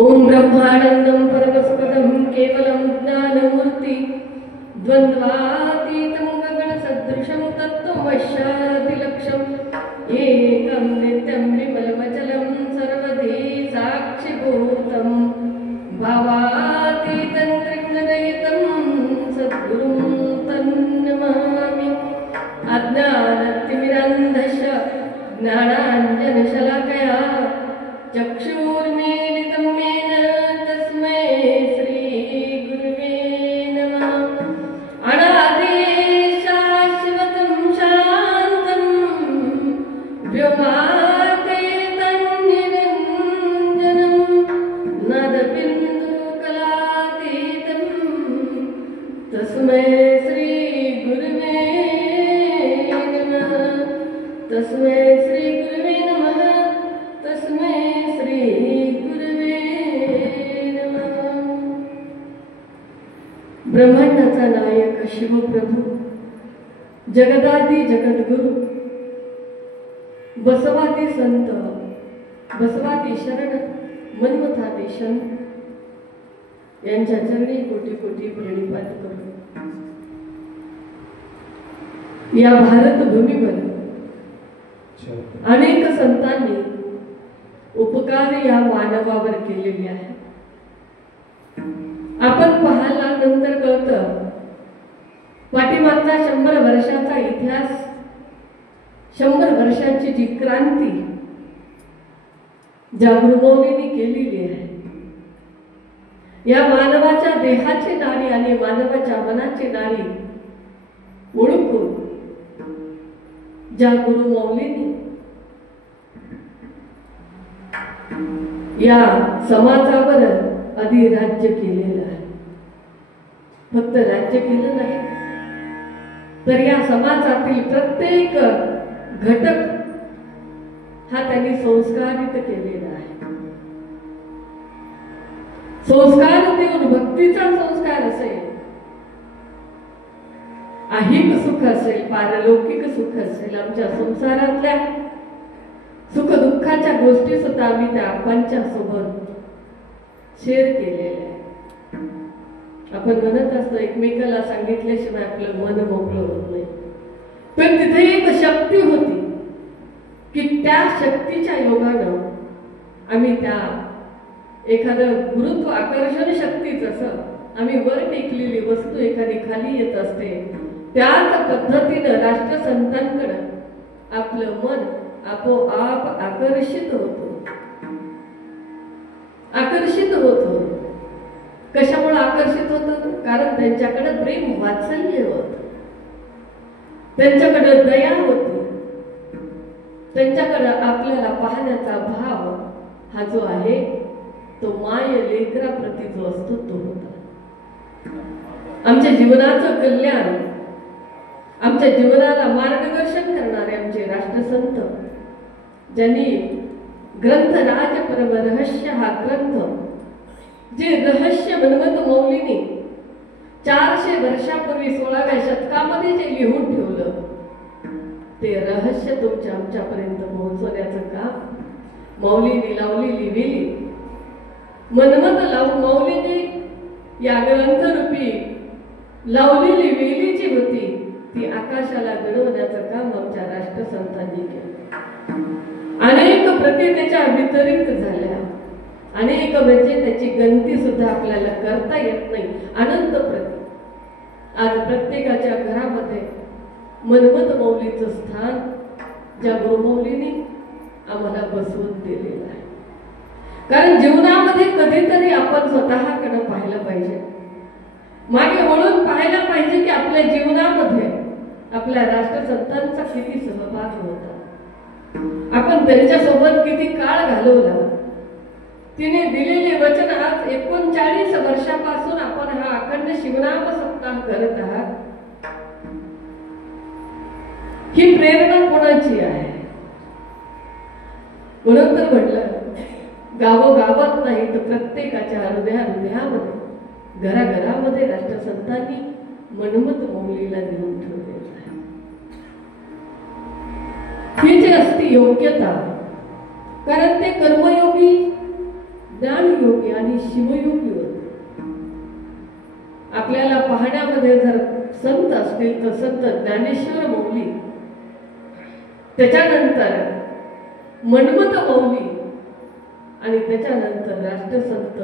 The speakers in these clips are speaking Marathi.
ओम ब्रह्मानंदं परमसुखदं केवलं ज्ञानमूर्ति द्वन्द्वातीतं गगनसदृशं तत्त्वमस्यादिलक्ष्यम् एकं नित्यं विमलमचलं सर्वधी साक्षिभूतं भावातीतं त्रिगुणरहितं सद्गुरुं तन्नमामि। अज्ञानतिमिरान्धस्य ज्ञानाञ्जनशलाकया चक्षुर्मीलितं येन तस्मै श्रीगुरुवे नमः। अनादि शाश्वतं शान्तं व्योमातीतं निरञ्जनं नादबिन्दुकलातीतं तस्मै श्रीगुरुवे नमः। तस्मै श्रीगुरुवे नमः। तस्मै श्रीगुरुवे नमः। ब्रह्मांडाचा नायक शिवप्रभू, जगदादी जगद्गुरु, बसवादी संत, बसवादी शरण, मन्मथादी संत यांच्या चरणी कोटी कोटी प्रणिपात करू। या भारत भूमीवर अनेक संतांनी उपकार या मानवावर केलेले आहे। आपण पाहायला नंतर कळतं पाठीमागचा 100 वर्षाचा इतिहास, 100 वर्षांची जी क्रांती ज्या गुरुमौलींनी केलेली आहे, या मानवाच्या देहाची नाडी आणि मानवाच्या मनाची नाडी ओळखून ज्या गुरुमौलींनी या समाजावर अधिराज्य केलेलं आहे। फक्त राज्य केलं नाही, तर या समाजातील प्रत्येक घटक हा त्यांनी संस्कारित केलेला आहे। संस्कार देऊन भक्तीचा संस्कार असेल, ऐहिक सुख असेल, पारलौकिक सुख असेल, आमच्या संसारातल्या सुख दुःखाच्या गोष्टी सुद्धा आम्ही त्या आपांच्या सोबत शेअर केलेल्या आहे। आपण म्हणत असतो एकमेकाला सांगितल्याशिवाय आपलं मन मोकळं होत नाही, पण तिथे एक शक्ती होती की त्या शक्तीच्या योगानं आम्ही त्या एखादं गुरुत्व आकर्षण शक्ती जसं आम्ही वर टेकलेली वस्तू एखादी खाली येत असते, त्याच पद्धतीनं राष्ट्रसंतांकडे आपलं मन आपोआप आकर्षित होतो। कशामुळे आकर्षित होतं? कारण त्यांच्याकडे प्रेम वात्सल्य होत, त्यांच्याकडे दया होती, त्यांच्याकडे आपल्याला पाहण्याचा भाव हा जो आहे तो माय लेकराप्रती जो असतो तो होता। आमच्या जीवनाचं कल्याण, आमच्या जीवनाला मार्गदर्शन करणारे आमचे राष्ट्रसंत, ज्यांनी ग्रंथ राज परम रहस्य हा ग्रंथ, जे रहस्य मन्मथ मौलींनी 400 वर्षापूर्वी 16व्या शतकामध्ये जे लिहून ठेवलं, ते रहस्य तुमच्या आमच्यापर्यंत पोहोचवण्याचं काम मौलींनी लावलेली वेली, मन्मथ मौलींनी या ग्रंथरूपी लावलेली वेली जी होती ती आकाशाला घडवण्याचं काम आमच्या राष्ट्रसंतांनी केलं। अनेक प्रती त्याच्या वितरित झाल्या, अनेक म्हणजे त्याची गणती सुद्धा आपल्याला करता येत नाही, अनंत प्रती। आज प्रत्येकाच्या घरामध्ये मन्मथ मौलीचं स्थान ज्या गुरुमौलींनी आम्हाला बसवून दिलेलं आहे। कारण जीवनामध्ये कधीतरी आपण स्वतःकडे पाहिलं पाहिजे, मागे वळून पाहायला पाहिजे की आपल्या जीवनामध्ये आपल्या राष्ट्रसंतांचा किती सहभाग होता, आपण त्यांच्यासोबत किती काळ घालवला, तिने दिलेले वचन आज 39 वर्षापासून आपण हा अखंड शिवनाम सप्ताह करत आहात। ही प्रेरणा कोणाची आहे? म्हणून तर म्हटलं गावोगावात नाही तर प्रत्येकाच्या हृदयामध्ये, घराघरामध्ये राष्ट्रसंतांनी मन्मथ मौलीला देऊन ठेवलेलं आहे। ही जी असती योग्यता, कारण ते कर्मयोगी ज्ञानयोगी आणि शिवयोगी होते. आपल्याला पाहण्यामध्ये जर संत असतील तर संत ज्ञानेश्वर मौली, त्याच्यानंतर मन्मथ मौली आणि त्याच्यानंतर राष्ट्रसंत,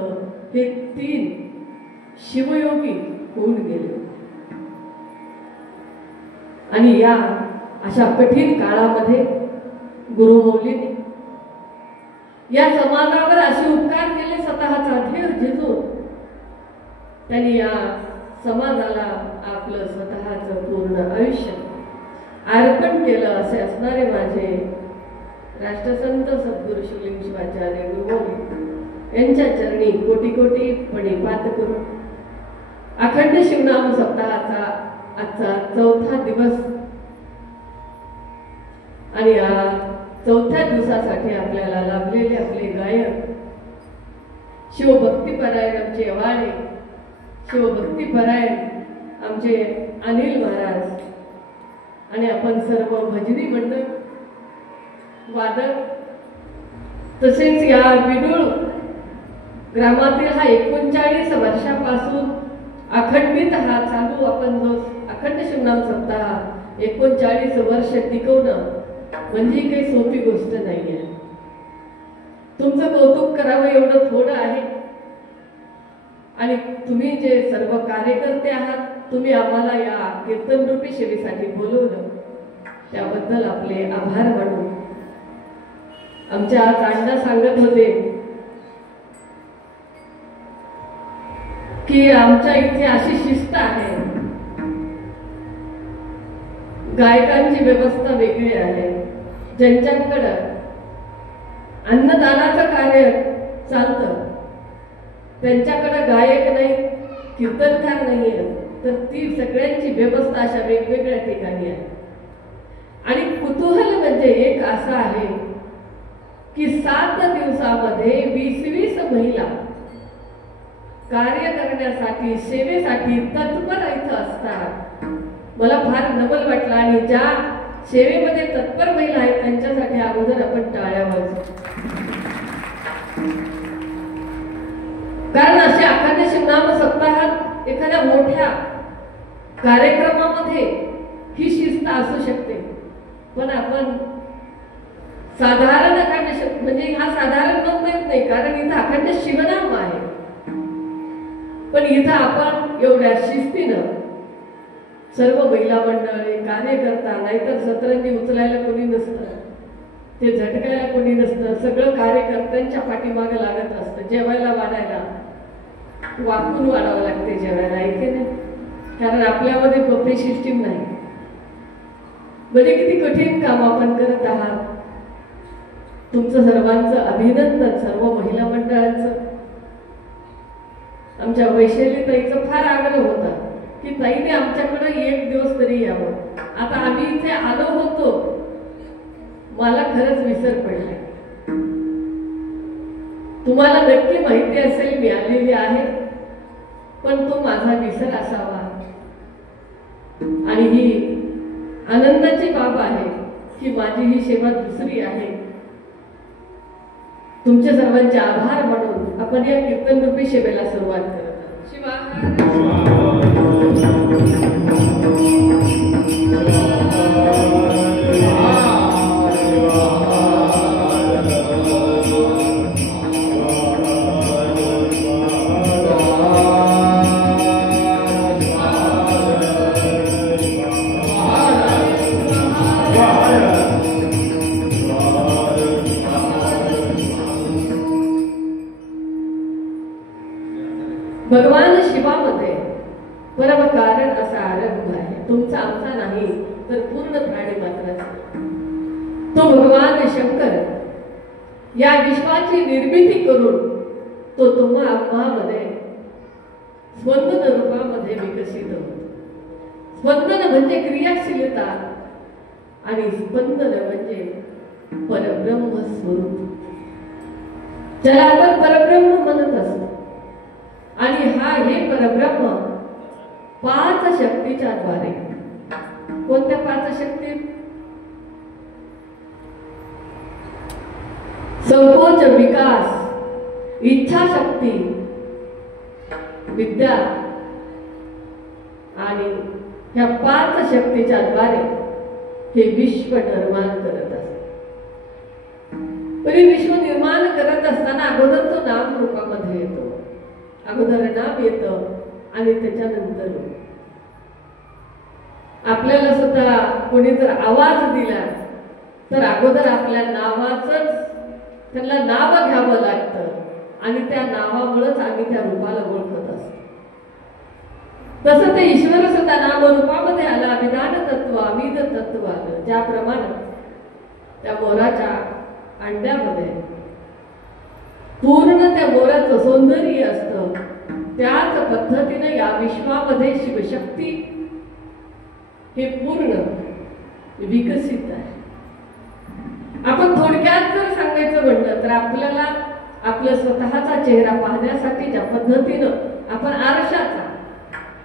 हे 3 शिवयोगी होऊन गेले. आणि या अशा कठीण काळामध्ये गुरुमौलीने या समाजावर असे उपकार केले, स्वतःचा धीर झिजून त्यांनी या समाजाला आपलं स्वतःचं पूर्ण आयुष्य अर्पण केलं. असे असणारे माझे राष्ट्रसंत सद्गुरू शिवलिंग शिवाचार्य गुरुमौली यांच्या चरणी कोटी कोटी प्रणिपात करून अखंड शिवनाम सप्ताहाचा आजचा 4था दिवस आणि या 4थ्या दिवसासाठी आपल्याला लाभलेले आपले गायक शिवभक्तीपरायण आमचे वाळे, शिवभक्तीपरायण आमचे अनिल महाराज आणि आपण सर्व भजनी मंडळ, वादक, तसेच या विडूळ ग्रामातील हा 39 वर्षापासून अखंडित हा चालू आपण जो अखंड शिवनाम सप्ताह 39 वर्ष टिकवणं म्हणजे काही सोपी गोष्ट नाहीये. तुमचं कौतुक करावं एवढं थोडं आहे. आणि तुम्ही जे सर्व कार्यकर्ते आहात, तुम्ही आम्हाला या कीर्तनरूपी सेवेसाठी बोलवलं, त्याबद्दल आपले आभार मानू. आमच्या अण्णा सांगत होते की आमच्या इथे अशी शिस्त आहे, गायकांची व्यवस्था वेगळी आहे. ज्यांच्याकडं अन्नदानाचं कार्य चालतं त्यांच्याकडे गायक नाही, कीर्तनकार नाहीये, तर ती सगळ्यांची व्यवस्था अशा वेगवेगळ्या ठिकाणी आहे. आणि कुतूहल म्हणजे एक असं आहे की 7 दिवसामध्ये 20 महिला कार्य करण्यासाठी, सेवेसाठी तत्पर इथं असतात. मला फार नवल वाटलं. आणि ज्या सेवेमध्ये तत्पर महिला आहेत त्यांच्यासाठी अगोदर आपण टाळ्या वाजवू. कारण अशा अखंड शिवनाम सप्ताहात एखाद्या मोठ्या कार्यक्रमामध्ये ही शिस्त असू शकते, पण आपण साधारण अखंड म्हणजे हा साधारण म्हणता येत नाही, कारण इथं अखंड शिवनाम आहे. पण इथं आपण एवढ्या शिस्तीनं सर्व महिला मंडळ कार्यकर्ता, नाहीतर सतरंजी उचलायला कोणी नसतं, ते झटकायला कोणी नसतं, सगळं कार्यकर्त्यांच्या पाठीमागे लागत असतं. जेवायला वाढायला वाकून वाढावं लागते जेवायला, ऐके नाही, कारण आपल्यामध्ये बफे सिस्टीम नाही. म्हणजे किती कठीण काम आपण करत आहात. तुमचं सर्वांचं अभिनंदन, सर्व महिला मंडळांचं. आमच्या वैशाली ताईचा फार आग्रह होता की ताईने आमच्याकडे एक दिवस तरी यावं. आता आम्ही इथे आलो होतो, मला खरंच विसर पडलाय. तुम्हाला नक्की माहिती असेल मी आलेली आहे, पण तो माझा विसर असावा. आणि ही आनंदाची बाब आहे की माझी ही सेवा दुसरी आहे. तुमच्या सर्वांचे आभार मानून आपण या कीर्तनरूपी सेवेला सुरुवात करत आहोत. शिवा भगवान शिवामध्ये परम कारण असा आरंभ आहे. तुमचा आमचा नाही, तर पूर्ण प्राणी मात्राचा. तो भगवान शंकर या विश्वाची निर्मिती करून तो तुम्हा आम्हामध्ये स्पंदन रूपामध्ये विकसित होतो. स्पंदन म्हणजे क्रियाशीलता आणि स्पंदन म्हणजे परब्रह्म स्वरूप, ज्याला आपण परब्रह्म म्हणत असतो. आणि हे परब्रह्म 5 शक्तीच्या द्वारे. कोणत्या 5 शक्ती? संकोच, विकास, इच्छाशक्ती, विद्या आणि ह्या 5 शक्तीच्या द्वारे हे विश्व निर्माण करत असते. पण विश्व निर्माण करत असताना अगोदर तो नाम रूपामध्ये येतो. अगोदर नाम येतं आणि त्याच्यानंतर आपल्याला सुद्धा कोणी जर आवाज दिला तर अगोदर आपल्या नावाचंच त्यांना नाव घ्यावं लागतं आणि त्या नावामुळेच आम्ही त्या रूपाला ओळखत असतो. तसं ते ईश्वर सुद्धा नाम रूपामध्ये आला. विधान तत्व, अविद तत्व आलं. ज्याप्रमाणे त्या मोराच्या अंड्यामध्ये पूर्ण त्या मोराचं सौंदर्य असतं, त्याच पद्धतीने या विश्वामध्ये शिवशक्ती हे पूर्ण विकसित आहे. आपण थोडक्यात जर सांगायचं म्हणलं तर आपल्याला आपला स्वतःचा चेहरा पाहण्यासाठी ज्या पद्धतीनं आपण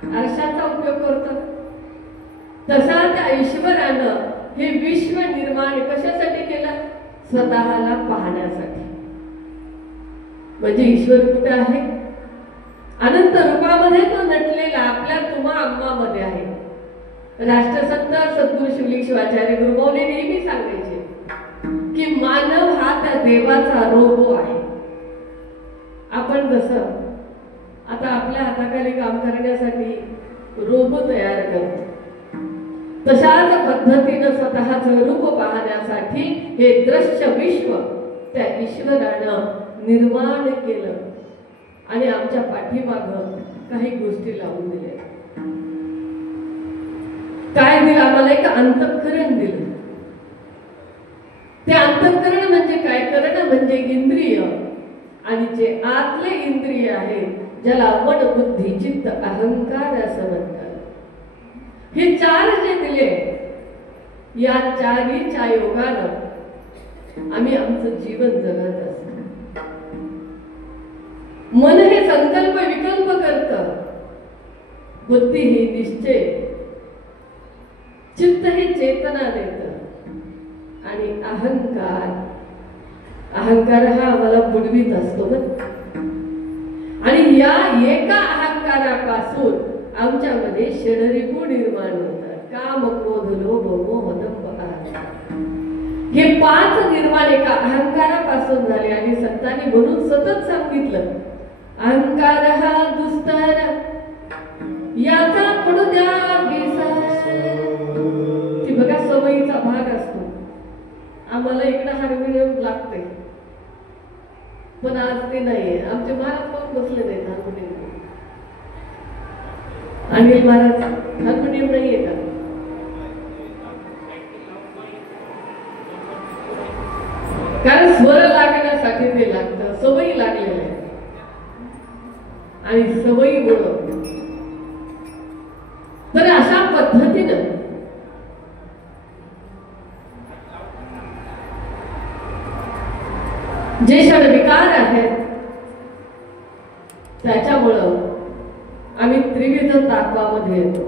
आरशाचा उपयोग करतो, तसा त्या ईश्वरानं हे विश्व निर्माण कशासाठी केलं? स्वतःला पाहण्यासाठी. म्हणजे ईश्वर कुठे आहे? अनंत रूपामध्ये तो नटलेला आपल्या तुम्हा आम्हामध्ये आहे. राष्ट्रसंत सद्गुरू शिवलिंग शिवाचार्य गुरुमौली नेहमी सांगायचे की मानव हा त्या देवाचा रोबो आहे. आपण जसं आता आपल्या हाताखाली काम करण्यासाठी रोबो तयार करतो, तशाच पद्धतीनं स्वतःचं रूप पाहण्यासाठी हे दृश्य विश्व त्या ईश्वरानं निर्माण केलं आणि आमच्या पाठीमागं काही गोष्टी लावून दिल्या. काय दिलं आम्हाला? एक अंतःकरण दिलं. ते अंतःकरण म्हणजे काय? करण म्हणजे इंद्रिय, आणि जे आतले इंद्रिय आहे ज्याला मन, बुद्धी, चित्त, अहंकार असं म्हणतात. हे 4 जे दिले, या 4च्या योगानं आम्ही आमचं जीवन जगत असतो. मन हे संकल्प विकल्प करतं, बुद्धी ही निश्चय, चित्त हे चेतना देतं, आणि अहंकार हा आम्हाला बुडवीत असतो ना. आणि या एका अहंकारापासून आमच्यामध्ये षडरिपू निर्माण होतात. काम, क्रोध, लोभ, मोह, दंभ, अहंकार. हे 5 निर्माण एका अहंकारापासून झाले. आणि संतांनी म्हणून सतत सांगितलं, अहंकार हा दुस्तर, याचा पडू द्या विसर. ती बघा सवयीचा भाग असतो. आम्हाला इकडे हार्मोनियम लागते, पण आज ते नाहीये. आमचे महाराज पण बसले नाहीत हार्मोनियम. अनिल महाराज हार्मोनियम नाहीये का? कारण स्वर लागण्यासाठी ते लागतं, सवयी लागलेल्या आहेत. आणि सवयीमुळं तर अशा पद्धतीनं जे षडविकार आहेत त्याच्यामुळं आम्ही त्रिविध तापामध्ये येतो.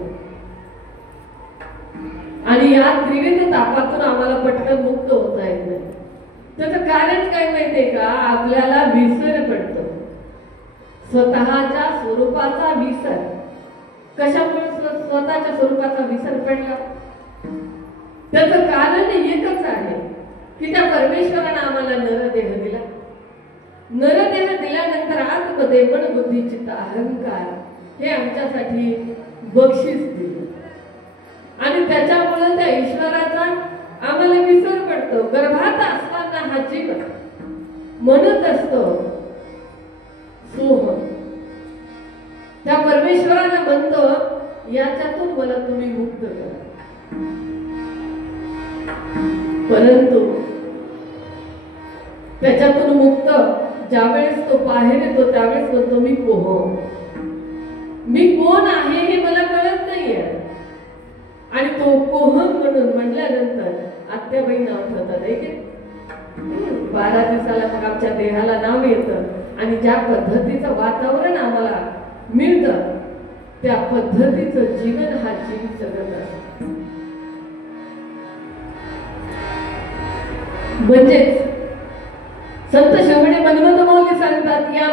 आणि या त्रिविध तापातून आम्हाला पटकन मुक्त होता येत नाही. त्याचं कारण काय माहितीये का? आपल्याला विसर पडतो, स्वतःच्या स्वरूपाचा विसर. कशामुळे स्वतःच्या स्वरूपाचा विसर पडला? त्याचं कारण एकच आहे की त्या परमेश्वरानं आम्हाला नरदेह दिला. नरदेह दिल्यानंतर आतमध्ये मन, बुद्धी, चित्त, अहंकार हे आमच्यासाठी बक्षीस दिलं. आणि त्याच्यामुळे त्या ईश्वराचा आम्हाला विसर पडतो. गर्भात असताना हा जीव म्हणत असतो सोहम. त्या परमेश्वराला म्हणतो, याच्यातून मला तुम्ही मुक्त करा. परंतु त्याच्यातून मुक्त ज्यावेळेस तो बाहेर येतो त्यावेळेस म्हणतो, मी कोण, मी कोण आहे हे मला कळत नाहीये. आणि तो कोहम म्हणून म्हटल्यानंतर आत्याबाई नाव ठेवतात. आहे की 12 दिवसाला मग आमच्या देहाला नाव येतं. आणि ज्या पद्धतीचं वातावरण आम्हाला मिळतं त्या पद्धतीचं जीवन हा जीव जगत असतो. म्हणजेच संत शिवणे मन्मथ माऊली सांगतात, या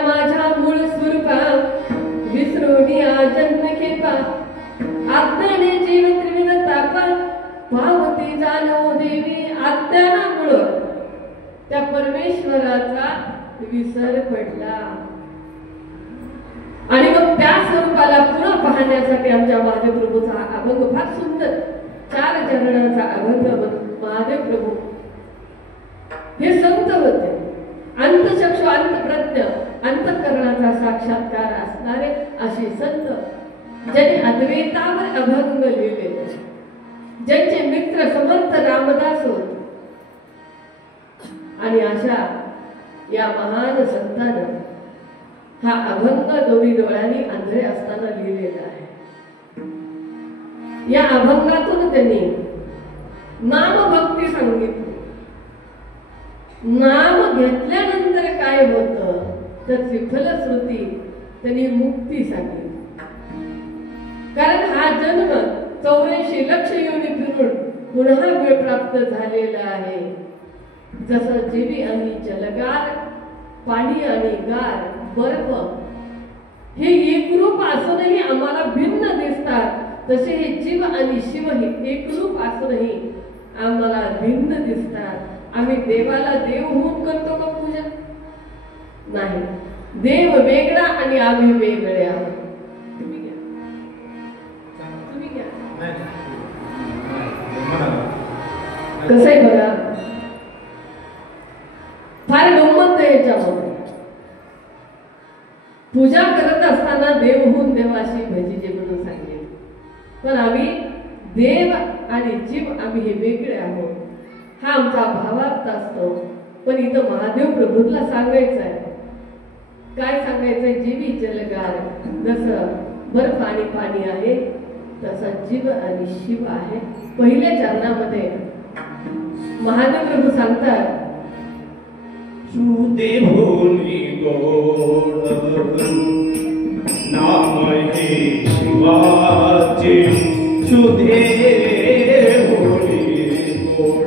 परमेश्वराचा विसर पडला. आणि मग त्या स्वरूपाला पुन्हा पाहण्यासाठी आमच्या महादेव प्रभूचा अभंग फार सुंदर 4 चरणाचा अभंग. महादेव प्रभू हे संत होते, अंतचक्षु अंतप्रज्ञ अंतःकरणाचा साक्षात्कार असणारे असे संत, ज्यांनी अद्वैतावर अभंग लिहिलेले, ज्यांचे मित्र समर्थ रामदास होते. आणि अशा या महान संतानं हा अभंग दोन्ही डोळ्यांनी आंधळे असताना लिहिलेला आहे. या अभंगातून त्यांनी नामभक्ती सांगितली. नाम घेतल्यानंतर काय होतं तर फलश्रुती त्यांनी मुक्ती सांगितली. कारण हा जन्म 84 लक्ष योनी फिरून पुन्हा वेळ प्राप्त झालेला आहे. जसं जीवी आणि जलगार, पाणी आणि गार, बर्फ हे एकरूप असूनही आम्हाला भिन्न दिसतात, तसे हे जीव आणि शिव हे एकरूप असूनही आम्हाला भिन्न दिसतात. आम्ही देवाला देव होऊन करतो का पूजा? नाही. देव वेगळा आणि आम्ही वेगळे आहोत. तुम्ही घ्या. कसं आहे बघा, फार गंमत आहे याच्यामध्ये. पूजा करत असताना देव होऊन देवाशी भजीजे म्हणून सांगितले, पण आम्ही देव आणि जीव आम्ही हे वेगळे आहोत हा आमचा भावार्थ असतो. पण इथं महादेव प्रभूला सांगायचं आहे. काय सांगायचंय? जीवी जलगार, जसं बर्फ आणि पाणी आहे तसा जीव आणि शिव आहे. पहिल्या चरणामध्ये महादेव प्रभू सांगतात, सुदे भोनी गोड नाम हे शिवाचे, सुदे भोनी गोड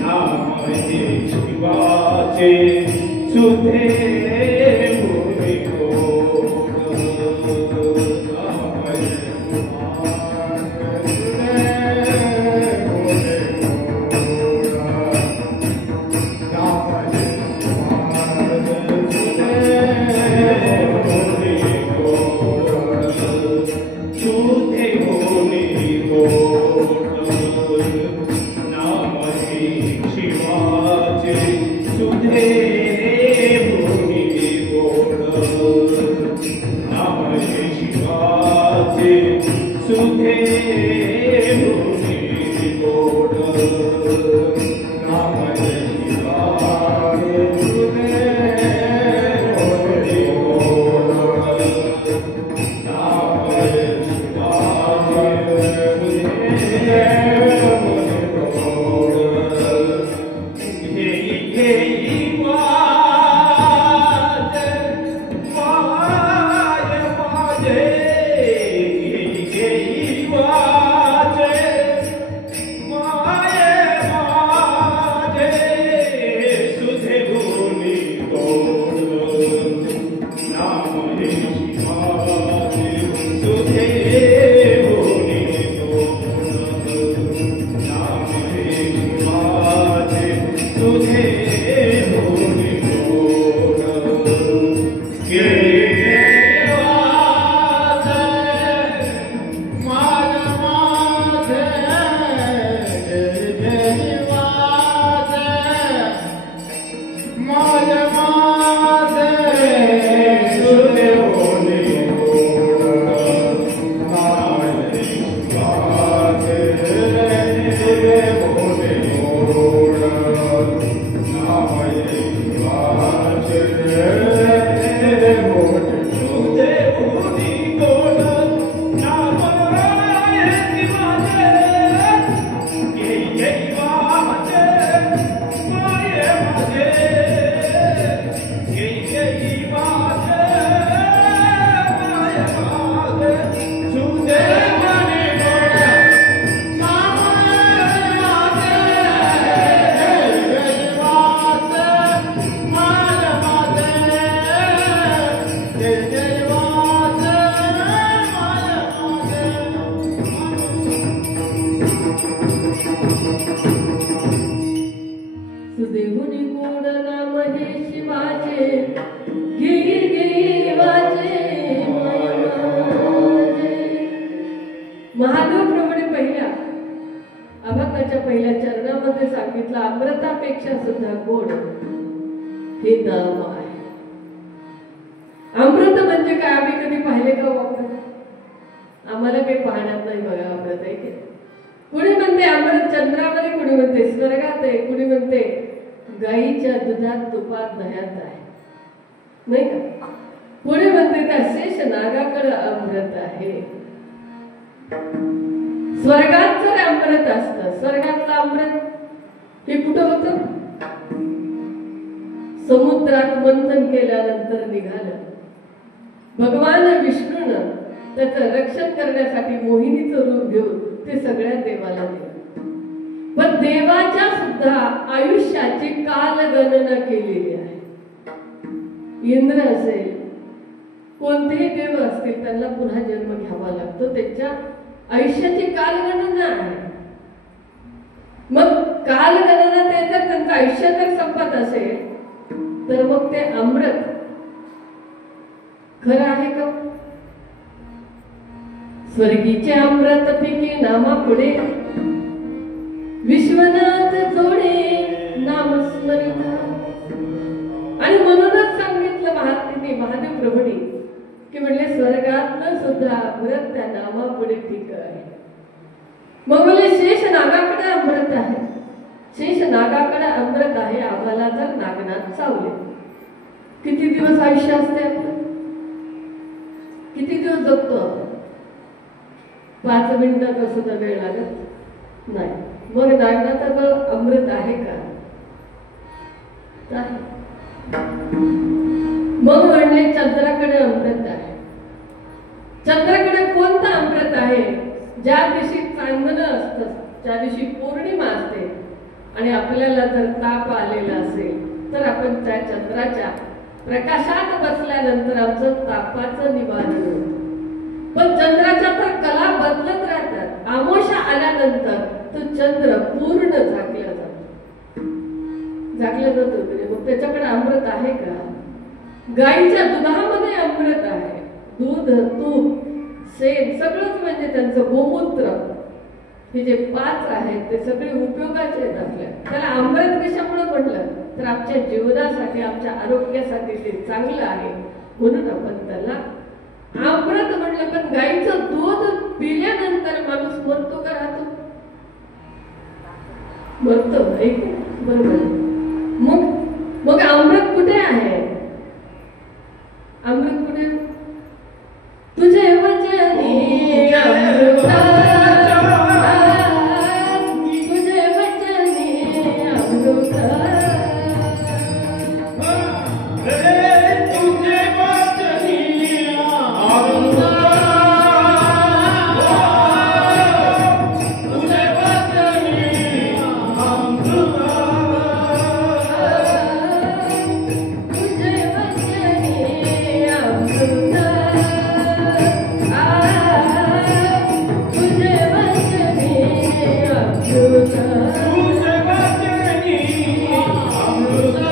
नाम हे शिवाचे, सुदे भोनी गोड सुधे भूमि अमृतापेक्षा सुद्धा गोड हे नाम आहे. अमृत म्हणजे काय आम्ही कधी पाहिले का वापरत? आम्हाला काही पाहण्यात नाही बघा अमृत आहे की. कुणी म्हणते अमृत चंद्रावर आहे, कुणी म्हणते स्वर्गात आहे, कुणी म्हणते गाईच्या दुधात तुपात दह्यात आहे, नाही का? कुणी म्हणते त्या शेष नागाकडे अमृत आहे. स्वर्गात जर अमृत असतं, स्वर्गातलं अमृत हे कुठं होतं? समुद्रात मंथन केल्यानंतर निघालं. भगवान विष्णूनं त्याचं रक्षण करण्यासाठी मोहिनीचं रूप घेऊन ते सगळ्या देवाला दिलं. पण देवाच्या सुद्धा आयुष्याची कालगणना केलेली आहे. इंद्र असेल, कोणतेही देव असतील, त्यांना पुन्हा जन्म घ्यावा लागतो. त्यांच्या आयुष्याची कालगणना आहे. मग कालगणना ते जर त्यांचं आयुष्य जर संपत असेल तर मग ते अमृत खरं आहे का? स्वर्गीचे अमृत पिके नामा पुढे, विश्वनाथ जोडे नाम स्मरिता. आणि म्हणूनच सांगितलं महादेव प्रभूंनी की म्हणले स्वर्गातलं सुद्धा अमृत त्या नामापुढे ठीक आहे. मग बोले शेष नागाकडे अमृत आहे, शेष नागाकडे अमृत आहे. आम्हाला जर नागनाथ चावले, किती दिवस आयुष्य असते आपलं? किती दिवस जगतो? 5 मिनिटाचा सुद्धा वेळ लागत नाही. मग नागनाथाकडे अमृत आहे का? मग म्हणले चंद्राकडे अमृत आहे. चंद्राकडे कोणतं अमृत आहे? ज्या दिवशी चांदणं असतं, ज्या दिवशी पौर्णिमा असते आणि आपल्याला जर ताप आलेला असेल तर आपण त्या चंद्राच्या प्रकाशात बसल्यानंतर आमचं तापाचं निवारण होतं. पण चंद्राच्या तर कला बदलत राहतात. आमोशा आल्यानंतर तो चंद्र पूर्ण झाकला जातो, झाकला जातो. मग त्याच्याकडे अमृत आहे का? गाईच्या दुधामध्ये अमृत आहे. दूध, तूप, शेण सगळंच म्हणजे त्यांचं गोमूत्र, हे जे 5 आहेत ते सगळे उपयोगाचे आहेत आपल्या. त्याला अमृत कशामुळे म्हटलं तर आमच्या जीवनासाठी, आमच्या आरोग्यासाठी ते चांगलं आहे म्हणून आपण त्याला अमृत म्हटलं. पण गाईचं दूध पिल्यानंतर माणूस मरतो का राहतो? मरतो, बरोबर. मग अमृत कुठे आहे? अमृत कुठे? तुझे वचनी अमृता, तुझे वचनी अमृता, तुझे वचनी अमृता, तुझे वचनी अमृता, तुझे वचनी अमृता.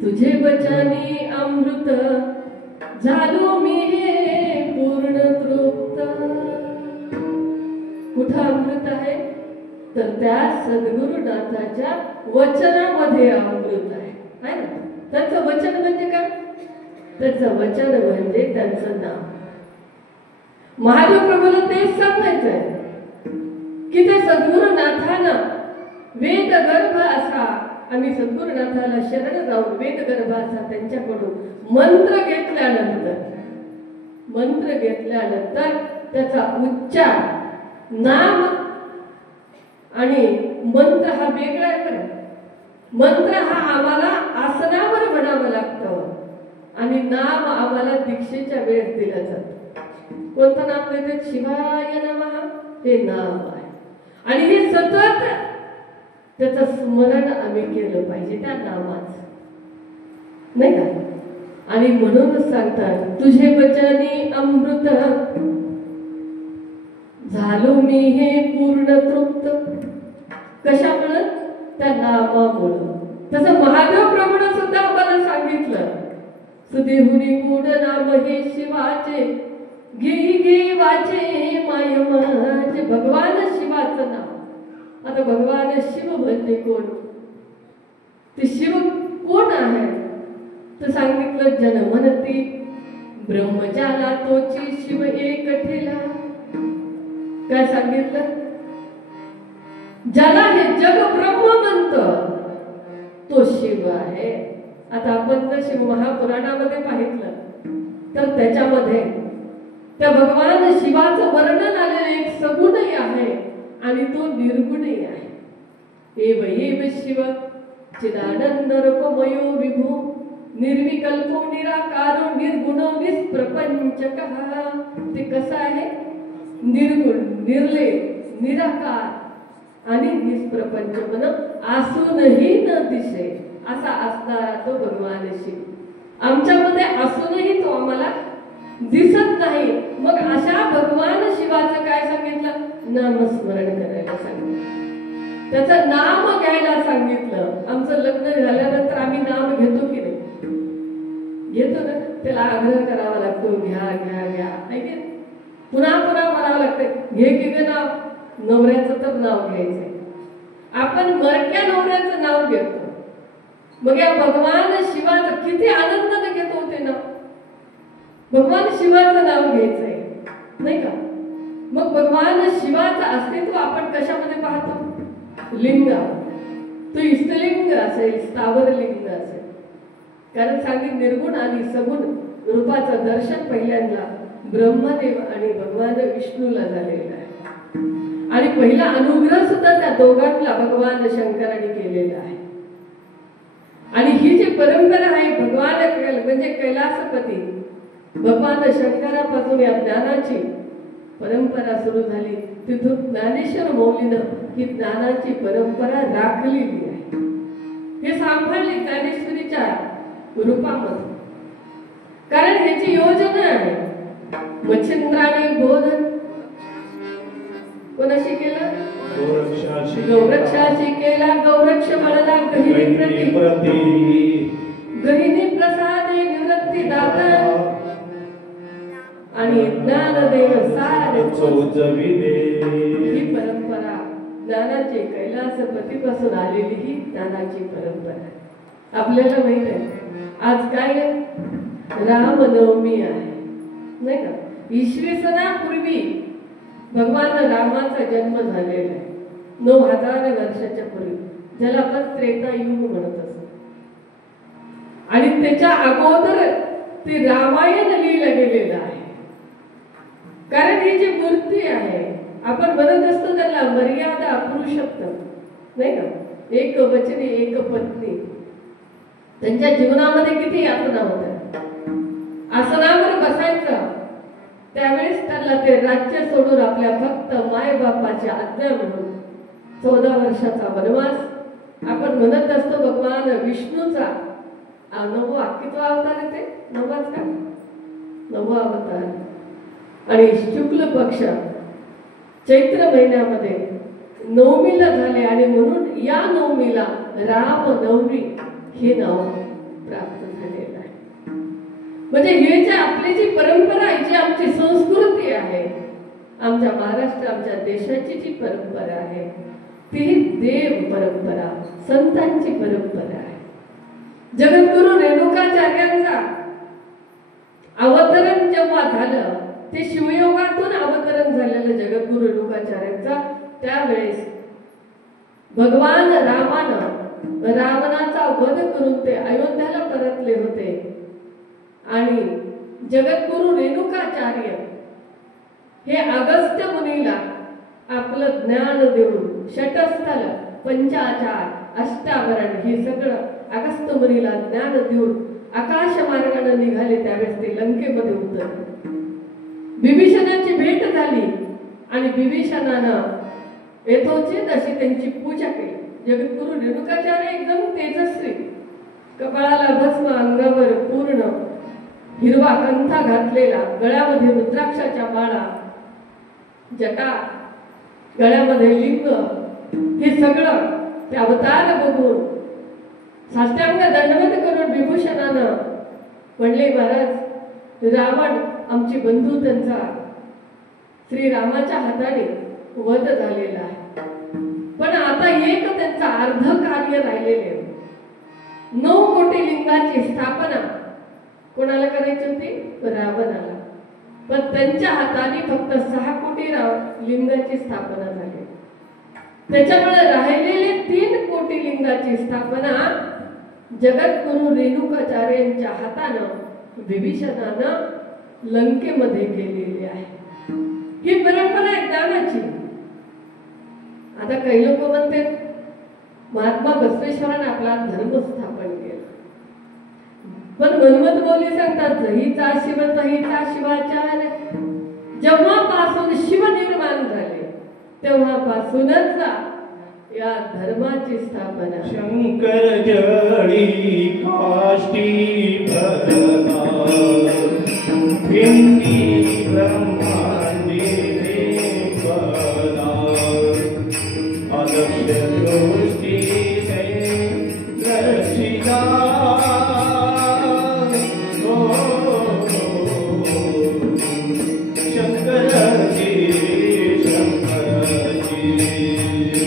तुझे वचनी अमृत झालो मी हे पूर्ण तृप्त. कुठं अमृत आहे तर त्या सद्गुरुनाथाच्या वचनामध्ये अमृत आहे ना. त्यांचं वचन म्हणजे काय? त्यांचं वचन म्हणजे त्यांचं नाम. महादेव प्रभूला तेच सांगायचंय की ते सद्गुरुनाथानं वेदगर्भ असा आम्ही सद्गुरुनाथाला शरण जाऊन वेदगर्भ असा त्यांच्याकडून मंत्र घेतल्यानंतर त्याचा उच्चार नाम आणि मंत्र हा वेगळा आहे बरं. मंत्र हा आम्हाला आसनावर म्हणावं लागतं आणि नाम आम्हाला दीक्षेच्या वेळेस दिलं जातं. कोणतं नाम देते? शिवाय नमः हे नाम आहे. आणि हे सतत त्याचं स्मरण आम्ही केलं पाहिजे त्या नामाचं, नाही का? आणि म्हणूनच सांगतात तुझे वचनी अमृत झालो मी हे पूर्ण तृप्त. कशामुळे? त्या नामामुळं. तसं महादेव प्रभूने सुद्धा आम्हाला सांगितलं सुदेहुनी गुण नाम हे शिवाचे घे वाचे माय माझे. भगवान शिवाचं नाव. आता भगवान शिव म्हणजे कोण? ते शिव कोण आहे? तर सांगितलं जन म्हणती ब्रह्मजाला तोची शिव एक ठेला. काय सांगितलं? ज्याला हे जग ब्रह्म म्हणतं तो शिव आहे. आता आपण जर शिव महापुराणामध्ये पाहितलं तर त्याच्यामध्ये त्या भगवान शिवाचं वर्णन आलेलं एक सगुणही आहे आणि तो निर्गुणही आहे. एव शिव चिदानंद रूपमयो विभू निर्विकल्पो निराकारो निर्गुणो निष्प्रपंचकः. ते कसं आहे? निर्गुण, निर्लेप, निराकार आणि निष्प्रपंच म्हणून असूनही न दिसे असा असणारा तो भगवान शिव. आमच्यामध्ये असूनही तो आम्हाला दिसत नाही. मग अशा भगवान शिवाचं काय सांगितलं? नामस्मरण करायला सांगितलं. त्याचं नाम घ्यायला सांगितलं. आमचं लग्न झाल्यानंतर आम्ही नाम घेतो की नाही? घेतो ना. त्याला आग्रह करावा लागतो, घ्या घ्या घ्या. ऐके पुन्हा म्हणावं लागतं घे की ग नाव. नवऱ्याचं तर नाव घ्यायचंय. आपण मरक्या नवऱ्याचं नाव घेतो. मग या भगवान शिवाचं किती आनंदाने घेतो ते नाव. भगवान शिवाचं नाव घ्यायचंय, नाही का? मग भगवान शिवाचं अस्तित्व आपण कशामध्ये पाहतो? लिंगा. तो इष्टलिंग असेल, स्थावर लिंग असेल. कारण सांगित निर्गुण आणि सगुण रूपाचं दर्शन पहिल्यांदा ब्रह्मदेव आणि भगवान विष्णूला झालेलं आहे. आणि पहिला अनुग्रह सुद्धा त्या दोघांना भगवान शंकराने केलेला आहे. आणि ही जी परंपरा आहे भगवान म्हणजे कैलासपती भगवान शंकरापासून या ज्ञानाची परंपरा सुरू झाली. तिथून ज्ञानेश्वर मौलीनं ही ज्ञानाची परंपरा राखलेली आहे. हे सांभाळली ज्ञानेश्वरीच्या रूपामध्ये. कारण ह्याची योजना आहे. मच्छिंद्राने बोधन कोणाशी केलं? गौरक्षाशी केला. गौरक्ष म्हणला गहिनी प्रसादे निवृत्ती दाता आणि ज्ञानदेव सारे ही परंपरा ज्ञानाची कैलासपतीपासून आलेली ही ज्ञानाची परंपरा. आपल्याला माहित आहे आज काय रामनवमी आहे, नाही का? इसवी सनापूर्वी भगवान रामाचा जन्म झालेला आहे. 9000 वर्षाच्या पूर्वी, ज्याला आपण त्रेतायुग म्हणत असतो. आणि त्याच्या अगोदर ते रामायण लिहिलं गेलेलं आहे. कारण ही जी मूर्ती आहे आपण म्हणत असतो त्याला मर्यादा पुरुषोत्तम, नाही का? एक वचने एक पत्नी. त्यांच्या जीवनामध्ये किती यातना होत्या. आसनावर बसायचं त्यावेळेस त्यांना ते राज्य सोडून आपल्या फक्त मायबापाच्या आज्ञा म्हणून 14 वर्षाचा वनवास. आपण म्हणत असतो भगवान विष्णूचा 9वा कितवा अवतार आहे? ते 9वाच का? 9वा अवतार. आणि शुक्ल पक्ष चैत्र महिन्यामध्ये नवमीला झाले आणि म्हणून या नवमीला रामनवमी हे नाव प्राप्त झालेलं आहे. म्हणजे हे जे आपली जी परंपरा आहे, जी आमची संस्कृती आहे, आमच्या महाराष्ट्र आमच्या देशाची जी परंपरा आहे ती देव परंपरा, संतांची परंपरा आहे. जगद्गुरु रेणुकाचार्यांचा अवतरण जेव्हा झालं ते शिवयोगातून अवतरण झालेलं जगद्गुरु रेणुकाचार्यांचा, त्यावेळेस भगवान रामानं रावणाचा वध करून ते अयोध्याला परतले होते आणि जगद्गुरु रेणुकाचार्य हे अगस्त्य मुनीला आपलं ज्ञान देऊन षटस्थल पंचाचार अष्टावरण हे सगळं अगस्त्य मुनीला ज्ञान देऊन आकाश मार्गाने निघाले. त्यावेळेस ते लंकेमध्ये उतरले. विभीषणाची भेट झाली आणि विभीषणानं यथोचित अशी त्यांची पूजा केली. जगद्गुरु रेणुकाचार्य एकदम तेजस्वी, कपाळाला भस्म, अंगावर पूर्ण हिरवा कंथा घातलेला, गळ्यामध्ये रुद्राक्षाच्या माळा, जटा, गळ्यामध्ये लिंग, हे सगळं ते अवतार बघून साष्टांग दंडवत करून विभूषणानं म्हणले, महाराज रावण आमची बंधू त्यांचा श्रीरामाच्या हाताने वध झालेला आहे, पण आता एक त्यांचा अर्ध कार्य राहिलेले. 9 कोटी लिंगाची स्थापना कोणाला करायची होती? रावणाला. पण त्यांच्या हाताने फक्त 6 कोटी लिंगाची स्थापना झाली. त्याच्यामुळे राहिलेले 3 कोटी लिंगाची स्थापना जगद्गुरु रेणुकाचार्यांच्या हातानं विभीषणानं लंकेमध्ये केलेली आहे. ही परंपरा आहे ज्ञानाची. आता काही लोक म्हणते महात्मा बसवेश्वराने आपला धर्म स्थापन केला, पण मनमत मौली सांगतात जहीचा शिव तहीचा शिवाचार. जेव्हापासून शिव निर्माण झाले तेव्हापासूनच या धर्माची स्थापना. शंकर जडी काष्टी भरना भिंडी ब्रह्मांडी बना अलक्ष्य दृष्टी से रचिता शंकर जी शंकर जी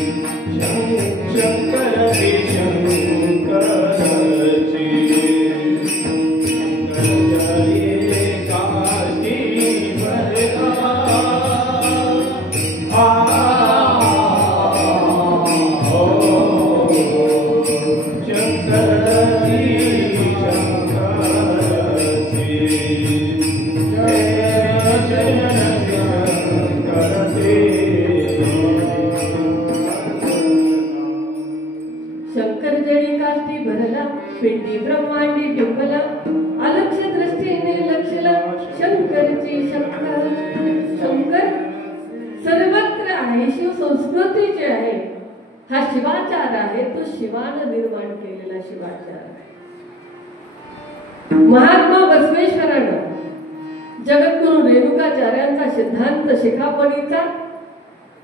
पिंडी ब्रह्मांडी डिंबला अलक्ष दृष्टीने लक्षला. शंकरची शंकर शंकर सर्वत्र आहे. शिव संस्कृती जी आहे हा शिवाचार आहे, तो शिवानं निर्माण केलेला शिवाचार आहे. महात्मा बसवेश्वरानं जगद्गुरु रेणुकाचार्यांचा सिद्धांत शिखापणीचा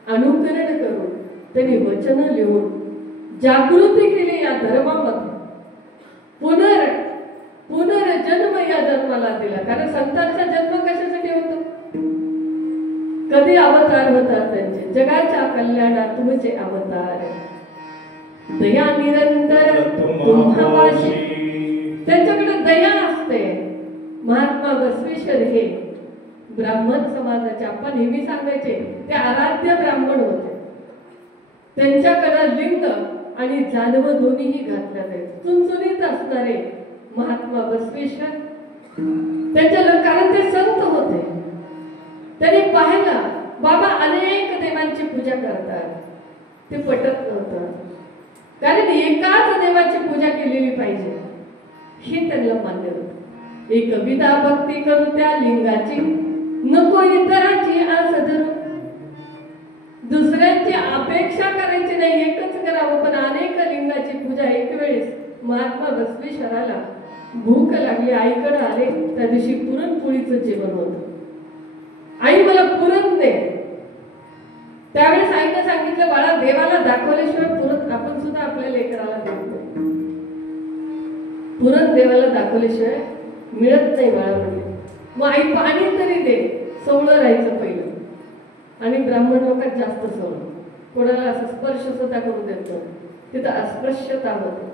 अनुकरण करून त्यांनी वचन लिहून जागृती केली या धर्मामध्ये. पुनर्जन्म या जन्माला दिला. कारण संतांचा जन्म कशासाठी होतो? कधी अवतार होतात त्यांचे? जगाच्या कल्याणात तुमचे अवतार. दया निरंतर तुम्हापाशी, त्यांच्याकडे दया असते. महात्मा बसवेश्वर हे ब्राह्मण समाजाचे, आपण नेहमी सांगायचे ते आराध्य ब्राह्मण होते. त्यांच्याकडे लिंग आणि जानव दोन्हीही घातल्या जायचे. चुनचुनीत असणारे महात्मा बसवेश्वर त्यांच्या, कारण ते संत होते. त्यांनी पाहिलं बाबा अनेक देवांची पूजा करतात, ते पटत नव्हतं. कारण एकाच देवाची पूजा केलेली पाहिजे हे त्यांना मान्य होतं. एक कविता भक्ती करू त्या लिंगाची, नको इतरांची आस धरू. दुसऱ्यांची अपेक्षा करायची नाही, एकच करावं. पण अनेक लिंगाची पूजा एक वेळेस महात्मा बसवेश्वराला भूक लागली, आईकडे आले. त्या दिवशी पुरणपोळीचं जेवण होतं. आई मला पुरण दे. त्यावेळेस आईने सांगितलं बाळा देवाला दाखवल्याशिवाय पुरण आपण सुद्धा आपल्या लेकराला देत नाही. पुरण देवाला दाखवल्याशिवाय मिळत नाही बाळा म्हणजे. मग आई पाणी तरी दे. सवळं राहायचं पहिलं. आणि ब्राह्मण लोकात जास्त सवळं, कोणाला असं स्पर्श सुद्धा करू देत नाही. तिथं अस्पृश्यता होते.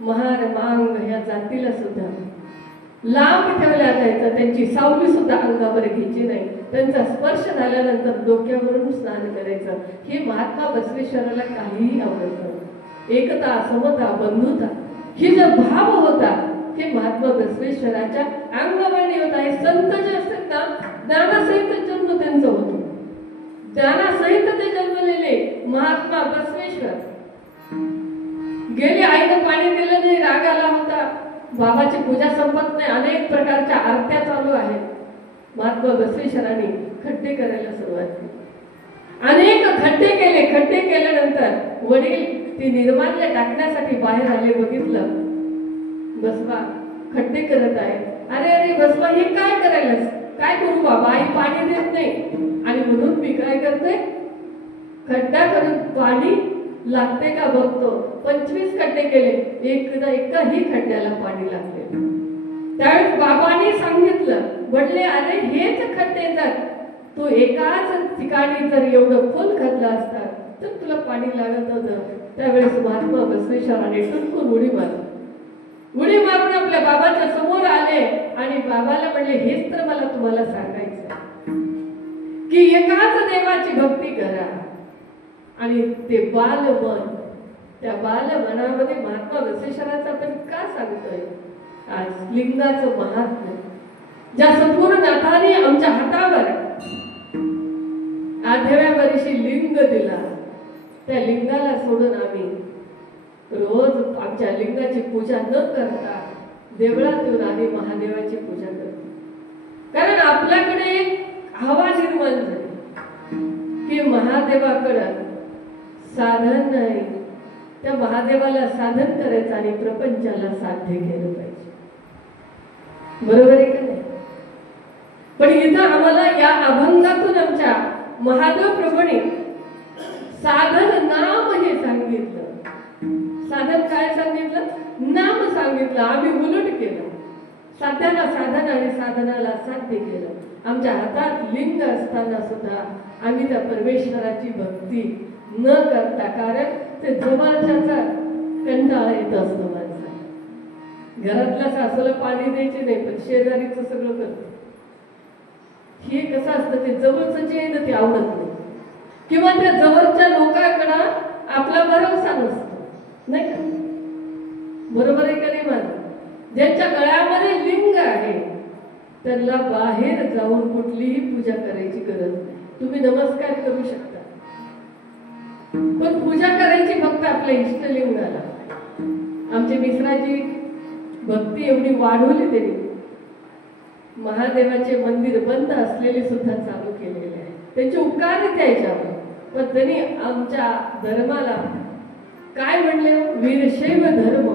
महार मांग ह्या जातीला सुद्धा लांब ठेवल्या जायचं. त्यांची सावली सुद्धा अंगावर घ्यायची नाही. त्यांचा स्पर्श झाल्यानंतर डोक्यावरून स्नान करायचं. हे महात्मा बसवेश्वराला काहीही आवडत नव्हतं. एकता, समता, बंधुता ही जो भाव होता हे महात्मा बसवेश्वराच्या अंगवळणी होता. हे संत जे असतात ना, ज्ञानासहित जन्म त्यांचा होतो. ज्ञानासहित ते जन्मलेले महात्मा बसवेश्वर गेले. आईनं पाणी दिलं नाही, राग आला होता. बाबाची पूजा संपत नाही, अनेक प्रकारच्या आरत्या चालू आहेत. महात्मा बसवेश्वरांनी खड्डे करायला सुरुवात केली. अनेक खड्डे केले. खड्डे केल्यानंतर वडील ती निर्माल्य टाकण्यासाठी बाहेर आले. बघितलं बसवा खड्डे करत आहे. अरे अरे बसवा, हे काय करायलास? काय करू बाबा, आई पाणी देत नाही. आणि म्हणून मी काय करते, खड्डा करून पाणी लागते का बघतो. 25 खड्डे केले, एकाही खड्ड्याला पाणी लागले. त्यावेळेस बाबांनी सांगितलं, वडले अरे हेच खड्डे जर तू एकाच ठिकाणी जर एवढं खोल घातलं असतात तर तुला पाणी लागत होतं. त्यावेळेस महात्मा बसवेश्वराने टुटकून उडी मारली. उडी मारून आपल्या बाबाच्या समोर आले आणि बाबाला म्हणले, हेच तर मला तुम्हाला सांगायचं की एकाच देवाची भक्ती करा. आणि ते बालमन, त्या बालमनामध्ये महात्मा बसवेश्वराचा आपण का सांगतोय आज लिंगाचं महात्म्य, ज्या सद्गुरुनाथांनी आमच्या हातावर 8व्या वर्षी लिंग दिला, त्या लिंगाला सोडून आम्ही रोज आमच्या लिंगाची पूजा न करता देवळात येऊन आम्ही महादेवाची पूजा करतो. कारण आपल्याकडे हवा निर्माण झाली की महादेवाकडं साधन नाही, त्या महादेवाला साधन करायचं आणि प्रपंचाला साध्य केलं पाहिजे. बरोबर आहे का नाही? पण इथं आम्हाला या अभंगातून आमच्या महादेव प्रभूने साधन नाम हे सांगितलं. साधन काय सांगितलं? नाम सांगितलं. आम्ही उलट केलं. साध्याला साधन आणि साधनाला साध्य केलं. आमच्या हातात लिंग असताना सुद्धा आम्ही त्या परमेश्वराची भक्ती न करता, कारण ते जवळच्याचा कंटाळा येत असतो माणसाला. घरातल्या सासूला पाणी द्यायचे नाही पण शेजारीचं सगळं करतो. हे कसं असतं, ते जवळचं जे आहे ना ते आवडत नाही, किंवा त्या जवळच्या लोकांकडं आपला भरोसा नसतो, नाही का? बरोबर आहे का नाही माझं? ज्यांच्या गळ्यामध्ये लिंग आहे त्यांना बाहेर जाऊन कुठलीही पूजा करायची गरज नाही. तुम्ही नमस्कार करू शकता पण पूजा करायची फक्त आपल्या इष्टलिंगाला. आमचे मिश्राजी भक्ती एवढी वाढवली त्यांनी, महादेवाचे मंदिर बंद असलेले सुद्धा चालू केलेले आहे. त्यांचे उपकार त्याच्यावर. पण त्यांनी आमच्या धर्माला काय म्हणले? वीरशैव धर्म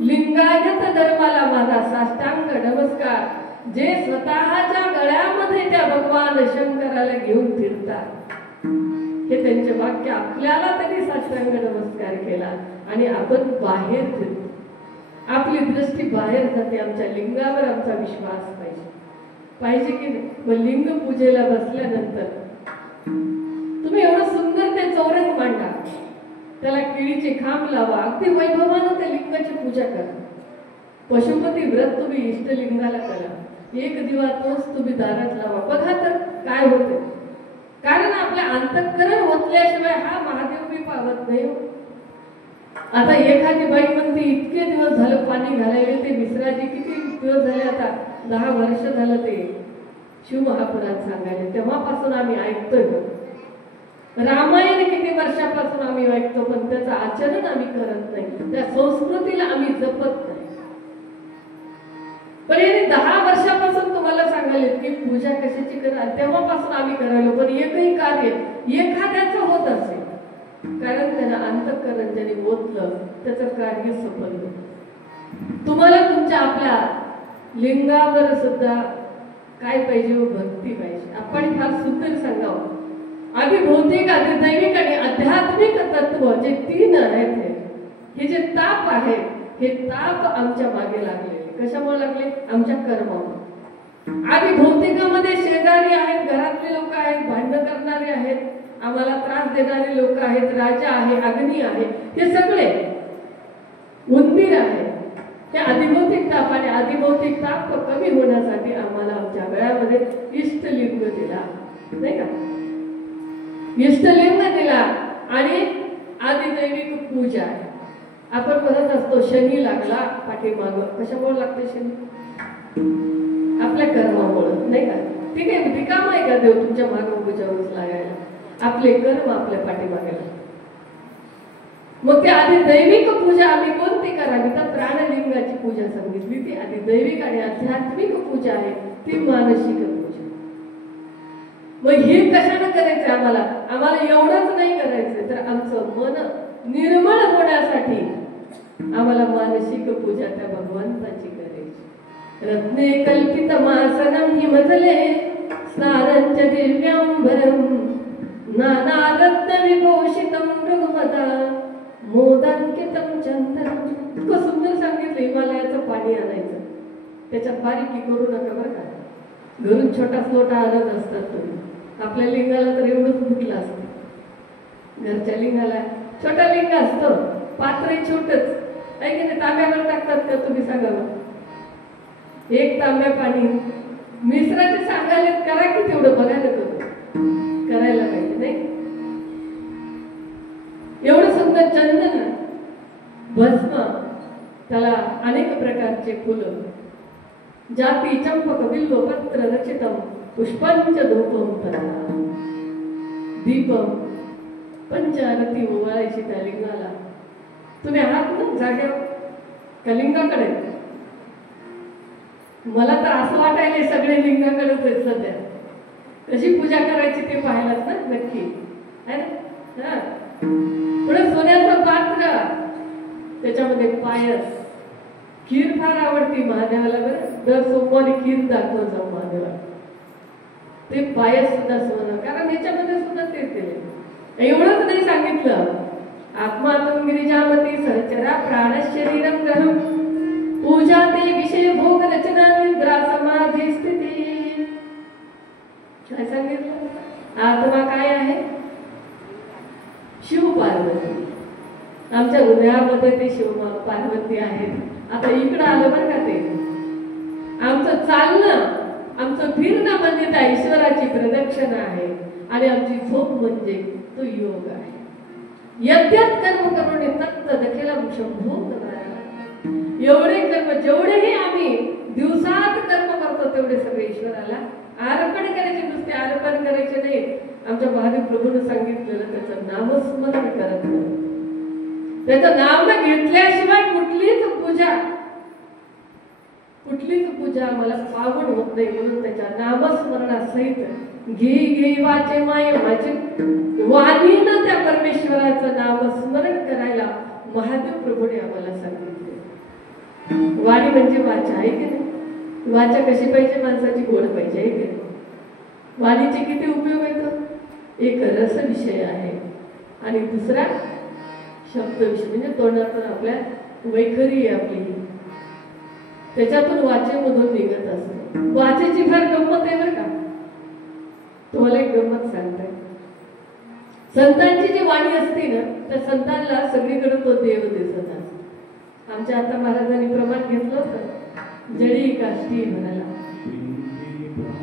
लिंगायत धर्माला माझा साष्टांग नमस्कार. जे स्वतःच्या गळ्यामध्ये त्या भगवान शंकराला घेऊन फिरतात, हे त्यांचे वाक्य आपल्याला त्यांनी साष्टांग नमस्कार केला आणि आपण बाहेर फिरतो. आपली दृष्टी बाहेर जाते. आमच्या लिंगावर आमचा विश्वास पाहिजे की नाही? मग लिंग पूजेला बसल्यानंतर तुम्ही एवढं सुंदर ते चौरंग मांडा, त्याला केळीचे खांब लावा, अगदी वैभवानं त्या लिंगाची पूजा करा. पशुपती व्रत तुम्ही इष्टलिंगाला करा. एक दिवा तोच तुम्ही दारात लावा. बघा तर काय होते. कारण आपल्या अंतःकरण होतल्याशिवाय हा महादेव मी पावत नाही. आता एखादी बाई म्हणते इतके दिवस झालं पाणी घालायला, ते मिश्राजी किती दिवस झाले, आता 10 वर्ष झालं ते शिवमहापुरात सांगायला. तेव्हापासून आम्ही ऐकतोय. रामायण किती वर्षापासून आम्ही ऐकतो पण त्याचं आचरण आम्ही करत नाही, त्या संस्कृतीला आम्ही जपत नाही. पण याने 10 वर्षापासून तुम्हाला सांगायला की पूजा कशाची करा, तेव्हापासून आम्ही करायलो. पण एकही कार्य एखाद्याचं होत असेल कारण त्याला अंतःकरण ज्याने ओतलं त्याचं कार्य सफल होतं. तुम्हाला तुमच्या आपल्या लिंगावर सुद्धा काय पाहिजे? भक्ती पाहिजे. आपण फार सुंदर सांगावं. आधी भौतिक, आधी दैविक आणि आध्यात्मिक तत्व जे 3 आहेत, हे जे ताप आहेत, हे ताप आमच्या मागे लागलेले. कशामुळे लागले? आमच्या कर्मामुळे. आधी भौतिकामध्ये शेजारी आहेत, घरातले लोक आहेत, भांडण करणारे आहेत, आम्हाला त्रास देणारे लोक आहेत, राजा आहे, अग्नी आहे, हे सगळे उंदीर आहे. हे अधिभौतिक ताप आणि अधिभौतिक ताप कमी होण्यासाठी आम्हाला आमच्या गळ्यामध्ये इष्टलिंग दिला, नाही का? इष्टलिंग दिला आणि आदिदैविक पूजा आहे. आपण म्हणत असतो शनी लागला पाठीमाग, कशामुळे लागते शनी? आपल्या कर्मामुळे, नाही का? ठीक आहे, रिकाम आहे का देव तुमच्या मागं पूजा लागायला? आपले कर्म आपल्या पाठीमागे. मग ती आधी दैविक पूजा आम्ही कोणती करावी? तर प्राणलिंगाची पूजा सांगितली. ती आधी दैविक आणि आध्यात्मिक पूजा आहे, ती मानसिक पूजा. मग हे कशाने करायचं आम्हाला? आम्हाला एवढंच नाही करायचं, तर आमचं मन निर्मळ होण्यासाठी आम्हाला मानसिक पूजा त्या भगवंताची करायची. रत्ने कल्पितमासनं हिमजले स्नानंच दिव्यांबरं नाना रत्न विभूषितं मृगमदा मोदांकितं चंदनं. इतकं सुंदर सांगितलं. हिमालयाचं पाणी आणायचं, त्याच्यात बारीकी करू नका बरं का. घरून छोटाच लोटा आणत असतात तुम्ही. आपल्या लिंगाला तर एवढंच फुटलं असतं. घरच्या लिंगाला छोटा लिंग असतो, पात्र छोटच आहे की नाही? तांब्यावर टाकतात का तुम्ही? सांगा मग. एक तांब्या पाणी मिश्राचे सांगायला करा की तेवढं बघायला करायला पाहिजे, नाही? एवढं सुंदर चंदन, भस्म, त्याला अनेक प्रकारचे फुलं, जाती चंपक बिल्व पत्र रचितम पुष्पंच धूपम तदा दीपम पंचारती ओवाळायची त्या लिंगाला. तुम्ही आहात ना जाग्यावर का लिंगाकडे? मला तर असं वाटायला सगळे लिंगाकडेच आहेत सध्या. कशी पूजा करायची ते पाहायलाच ना नक्की, है ना? पुढे सोन्याचं पात्र, त्याच्यामध्ये पायस, खीर फार आवडती महादेवाला बरं. दर सोमवारी खीर दाखवत जाऊ महादेवाला. ते पायस सुद्धा सोनं, कारण याच्यामध्ये सुद्धा ते केले. एवढंच नाही सांगितलं. आत्मातून गिरिजामती सहचरा प्राण शरीरम ग्रहम पूजा ते विषय भोग रचना निद्रा समाधी स्थिती. काय सांगितलं? आत्मा काय आहे? शिव पार्वती. आमच्या हृदयामध्ये ते शिव पार्वती आहेत. आता इकडं आलं बरं का ते. आमचं चालणं, आमचं फिरणं म्हणजे त्या ईश्वराची प्रदक्षिणा आहे आणि आमची झोप म्हणजे तो योग आहे. यद्यत कर्म करून तत्त दखिलम शंभो करायला. एवढे कर्म जेवढेही आम्ही दिवसात कर्म करतो तेवढे सगळे ईश्वराला अर्पण करायचे. नुसते अर्पण करायचे नाही. आमच्या महादेव प्रभूने सांगितलेलं त्याचं नामस्मरण करत नाही. त्याचं नाव घेतल्याशिवाय कुठलीच पूजा आम्हाला पावन होत नाही. म्हणून त्याच्या नामस्मरणासहित घे वाचे माय माझे वाणीनं त्या परमेश्वराचं नामस्मरण करायला महादेव प्रभूने आम्हाला सांगितले. वाणी म्हणजे वाचा आहे की नाही? वाचा कशी पाहिजे? माणसाची गोड पाहिजे आहे की नाही? वाणीचे किती उपयोग येतो? एक रस विषय आहे आणि दुसरा शब्द विषय, म्हणजे तोंडातून आपल्या वैखरी आहे आपली, त्याच्यातून वाचेमधून निघत असते. वाचेची फार गंमत आहे बरं का. तुम्हाला एक गंमत सांगताय. संतांची जी वाणी असते ना, त्या संतांना सगळीकडे तो देव दिसत असतो. आमच्या आता महाराजांनी प्रमाण घेतलं होतं जडी काष्टी म्हणाला,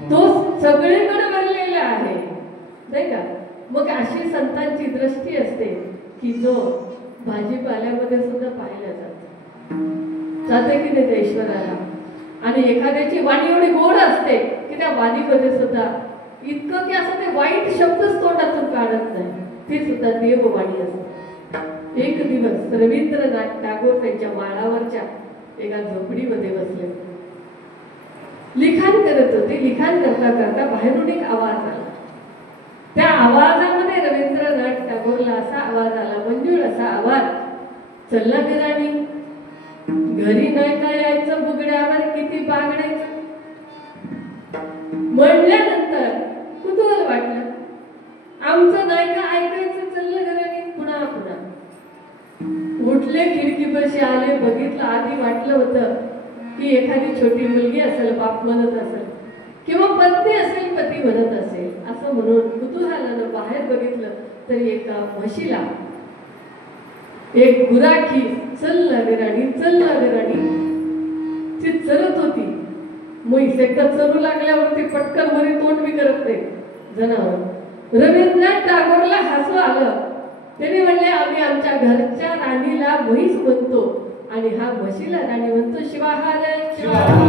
तो सगळीकडे भरलेला आहे, नाही का? मग अशी संतांची दृष्टी असते की जो भाजीपाल्यामध्ये सुद्धा पाहिला जाते की नाही त्या ईश्वराला. आणि एखाद्याची वाणी एवढी गोड असते की त्या वाणीमध्ये सुद्धा इतकं की असं ते वाईट शब्दच तोंडातून काढत नाही. ती सुद्धा देववाणी असते. एक दिवस रवींद्रनाथ टागोर त्यांच्या माळावरच्या एका झोपडीमध्ये बसले, लिखाण करत होते. लिखाण करता करता बाहेरून एक आवाज आला. त्या आवाजामध्ये रवींद्रनाथ टागोरला असा आवाज आला, मंजूळ असा आवाज, चल ना घराणी, घरी नाही काय यायचं, बुगड्यावर किती बागडायचं. म्हणल्यानंतर कुतूहल वाटलं, आमचं नाही का ऐकायचं, चल घराणी. पुन्हा पुन्हा उठले, खिडकीपाशी आले, बघितलं. आधी वाटलं होतं की एखादी छोटी मुलगी असेल, बाप म्हणत असेल, किंवा पत्नी असेल, पती म्हणत असेल, असं म्हणून कुतूहलानं बाहेर बघितलं तर एका म्हशीला एक गुराखी, चल ना गराणी, चल ना गराणी, ती चरत होती. म्हैस एकदा चरू लागल्यावरती पटकन वरी तोंड बी करत नाही जनावर. रवींद्रनाथ टागोरला हसू आलं. त्याने म्हणले आम्ही आमच्या घरच्या राणीला म्हैस म्हणतो आणि हा म्हशीला राणी म्हणतो. शिवाहार शिवाहार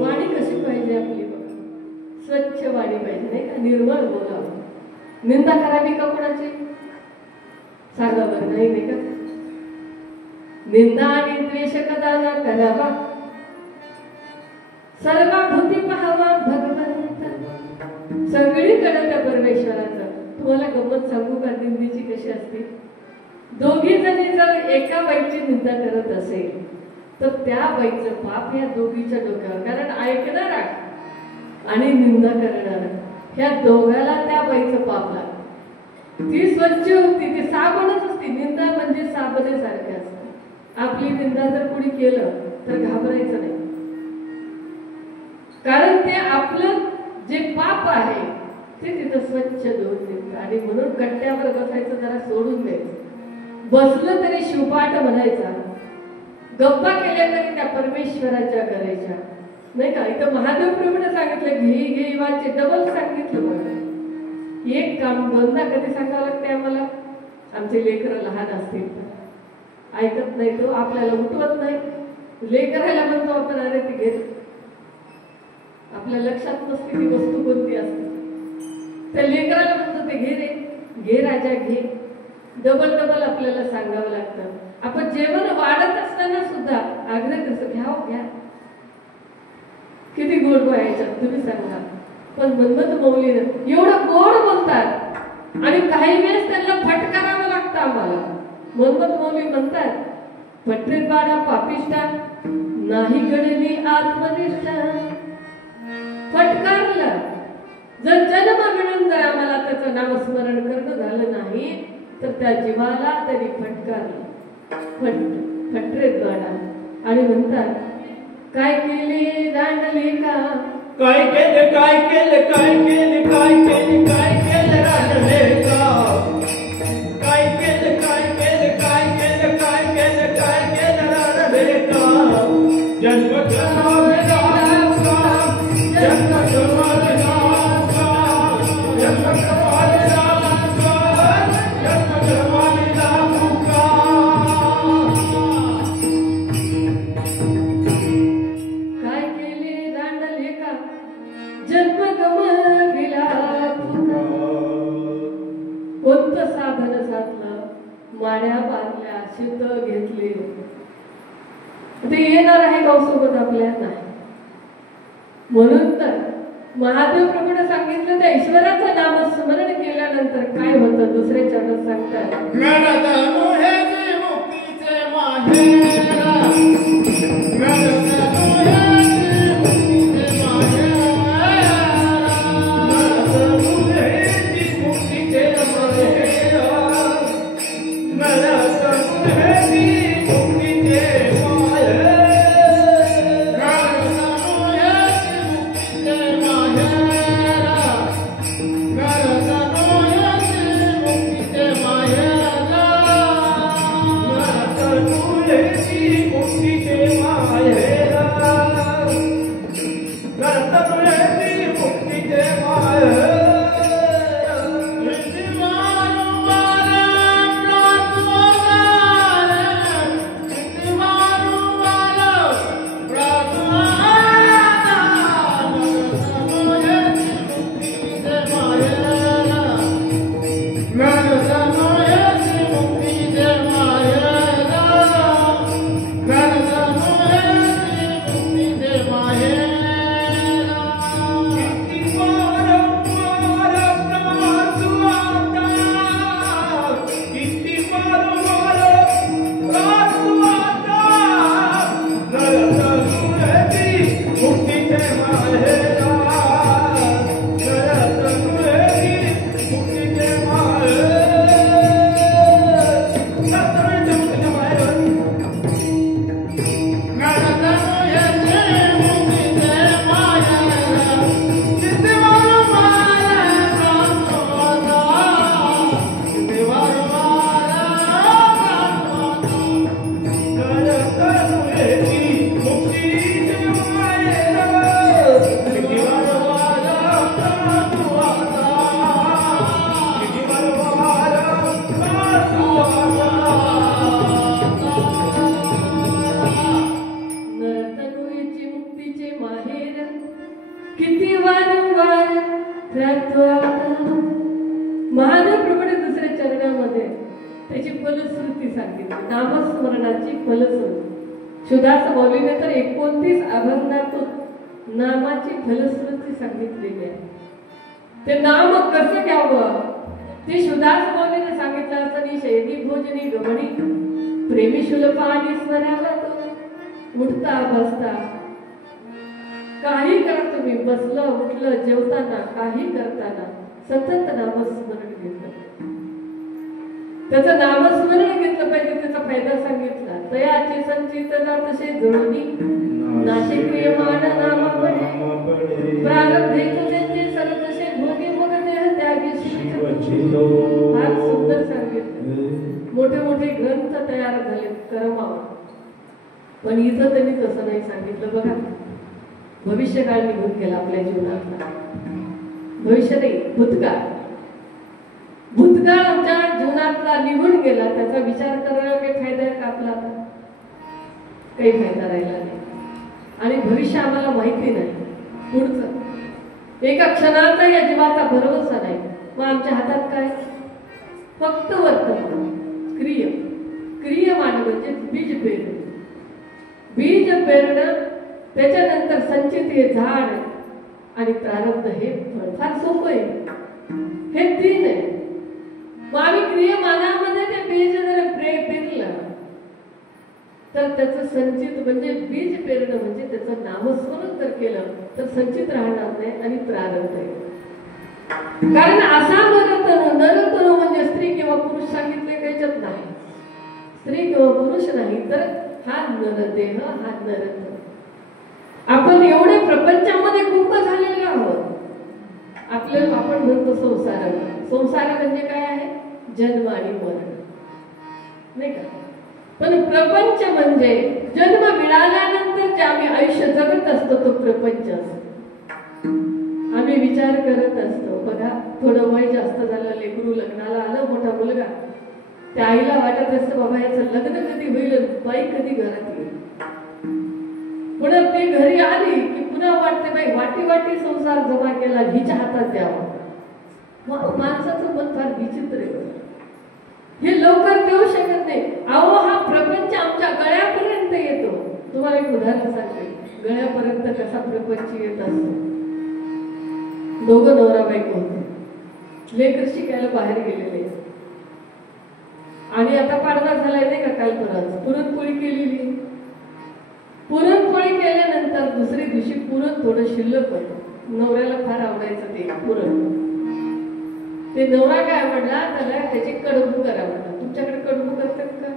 वाणी कशी पाहिजे आपली बघा. स्वच्छ वाणी पाहिजे नाही का. निर्मळ बोलावं. निंदा करावी का कोणाची सांगा बरं. नाही का. निंदा आणि द्वेष कदा न करावा. सर्वाभूती पाहावा भगवंत. सगळीकडे त्या परमेश्वराचं. तुम्हाला गंमत सांगू का निंदेची कशी असते. दोघी जणी जर एका बाईची निंदा करत असेल तर त्या बाईचं पाप या दोघीच्या डोक्यावर. कारण ऐकणारा आणि निंदा करणारा ह्या दोघाला त्या बाईचं पाप लागतं. ती स्वच्छ होती. ती साबणच असते. निंदा म्हणजे साबणेसारखे असते. आपली निंदा जर कोणी केलं तर घाबरायचं नाही. कारण ते आपलं जे पाप आहे ते तिथं स्वच्छ धुवून देतं. आणि म्हणून कट्ट्यावर बसायचं जरा सोडून द्यायचं. बसलं तरी शिवपाठ म्हणायचा. गप्पा केल्या तरी त्या परमेश्वराच्या करायच्या नाही का. इथं महादेव प्रभूने सांगितलं घे घे वाचे डबल सांगितलं बघा. एक काम दोनदा कधी सांगावं लागते आम्हाला. आमचे लेकरं लहान असतील तर ऐकत नाही. तो आपल्याला उठवत नाही. लेकरायला म्हणतो आपण अरे ती घे. आपल्या लक्षात नसते ती वस्तू कोणती असते. त्या लेकराला म्हणतो ते घे रे घे राजा घे. डबल डबल आपल्याला सांगावं लागतं. आपण जेवण वाढत असताना सुद्धा आग्रह कसं घ्या घ्या. किती गोड व्हायच्यात तुम्ही सांगा. पण मनमत मौलीनं एवढं गोड बोलतात आणि काही वेळेस त्यांना फटकारावं लागतं आम्हाला. मनमत मौली म्हणतात फटरीत बाळा पापिष्टा नाही घडली आत्मनिष्ठा. फटकारलं जर जन्म मिळून जर आम्हाला त्याचं नामस्मरण करणं झालं नाही तर त्या जीवाला तरी फटकारलं. फटरेत बाळा. आणि म्हणतात काय केले रांडले का. काय केले काय केले काय केले काय केले काय केले रांडले का. काय केले काय केले काय केले काय केले काय केले रांडले का. जन्म जन्माचा जन्म जन्माचा जन्म जन्माचा जन्म जन्माचा मुका. काय केले रांडले का जन्म गमविला तुका. कोणतं साधन साधलं. माड्या बांधल्या शीत घेतले. ते येणार आहे गावसोबत आपल्या नाही. म्हणून तर महादेव प्रभूने सांगितलं त्या ईश्वराचं नामस्मरण केल्यानंतर काय होतं. दुसरे चरण सांगतात मुक्तीचे माहेरा. Hare त्याची फलश्रुती सांगितली, नामस्मरणाची फलश्रुती. सुदास मौलीने तर 29 अभंगातून नामाची फलश्रुती सांगितलेली आहे. ते नाम कसं घ्यावं ते सुदास मौलीने सांगितलं असताना शैदी भोजनी गमणी प्रेमी शुल्पानी स्वराला तो उठता बसता काही करा तुम्ही, बसलं उठलं जेवताना काही करताना सतत नामस्मरण घेतलं, त्याचं नामस्मरण घेतलं पाहिजे. त्याचा फायदा सांगितला, तयाचे संचित तसे जोडणी नाशे क्रियमान नामापणे प्रारब्धे त्यांचे सरतसे भोगी मग देह त्यागी फार सुंदर सांगितलं. मोठे मोठे ग्रंथ तयार झाले कर्मावर, पण इथं त्यांनी तसं नाही सांगितलं. बघा, भविष्यकाळ निघून गेला आपल्या जीवनातला. भविष्य नाही, भूतकाळ. भूतकाळ आमच्या जीवनातला निघून गेला, त्याचा विचार करायला काही फायदा आहे का आपला? काही फायदा राहिला नाही. आणि भविष्य आम्हाला माहिती नाही, पुढचं एका क्षणाचा या जीवाचा भरवसा नाही. मग आमच्या हातात काय? फक्त वर्तमान क्रिय. क्रियमान म्हणजे बीज पेरणं. बीज पेरणं, त्याच्यानंतर संचित हे झाड आणि प्रारब्ध हे फळ. फार सोपं आहे, हे तीन आहे. मग आम्ही क्रियमानामध्ये ते बीज जर पेरलं तर त्याचं संचित म्हणजे बीज पेरणं म्हणजे त्याचं नामस्मरण जर केलं तर संचित राहणार नाही आणि प्रारब्ध आहे. कारण असा नरतनु, नरतनु म्हणजे स्त्री किंवा पुरुष सांगितले त्याच्यात नाही, स्त्री किंवा पुरुष नाही, तर हा नरदेह, हा नरतनु. आपण एवढे प्रपंचामध्ये गुंग झालेले आहोत. आपल्याला आपण म्हणतो संसार. संसार म्हणजे काय आहे? जन्म आणि मरण, नाही का? पण प्रपंच म्हणजे जन्म मिळाल्यानंतर जे आम्ही आयुष्य जगत असतो तो प्रपंच असतो. आम्ही विचार करत असतो. बघा, थोडं वय जास्त झालं, लेकरू लग्नाला आलं, मोठा मुलगा, त्या आईला वाटत असतं बाबा याचं लग्न कधी होईल, बाई कधी घरात येईल. पुन्हा ते घरी आली की पुन्हा वाटते बाई वाटी वाटी संसार जमा केला, हिच्या हातात द्यावा. मग माणसाचं मन फार विचित्र आहे, हे लवकर देऊ शकत नाही. अहो, हा प्रपंच आमच्या गळ्यापर्यंत येतो. तुम्हाला एक उदाहरण सांगते, गळ्यापर्यंत कसा प्रपंच येत असतो. दोघं नवरा बायको होते, लेकर शिकायला बाहेर गेलेले आणि आता पाडवा झालाय नाही का, काल परत पुरणपोळी केलेली. पुरणपोळी केल्यानंतर दुसरी दिवशी पुरण थोडं शिल्लक होतं. नवऱ्याला फार आवडायचं ते पुरण. ते नवरा काय म्हणला, त्याला त्याची कडबू करा म्हणला. तुमच्याकडे कडबू करतात का?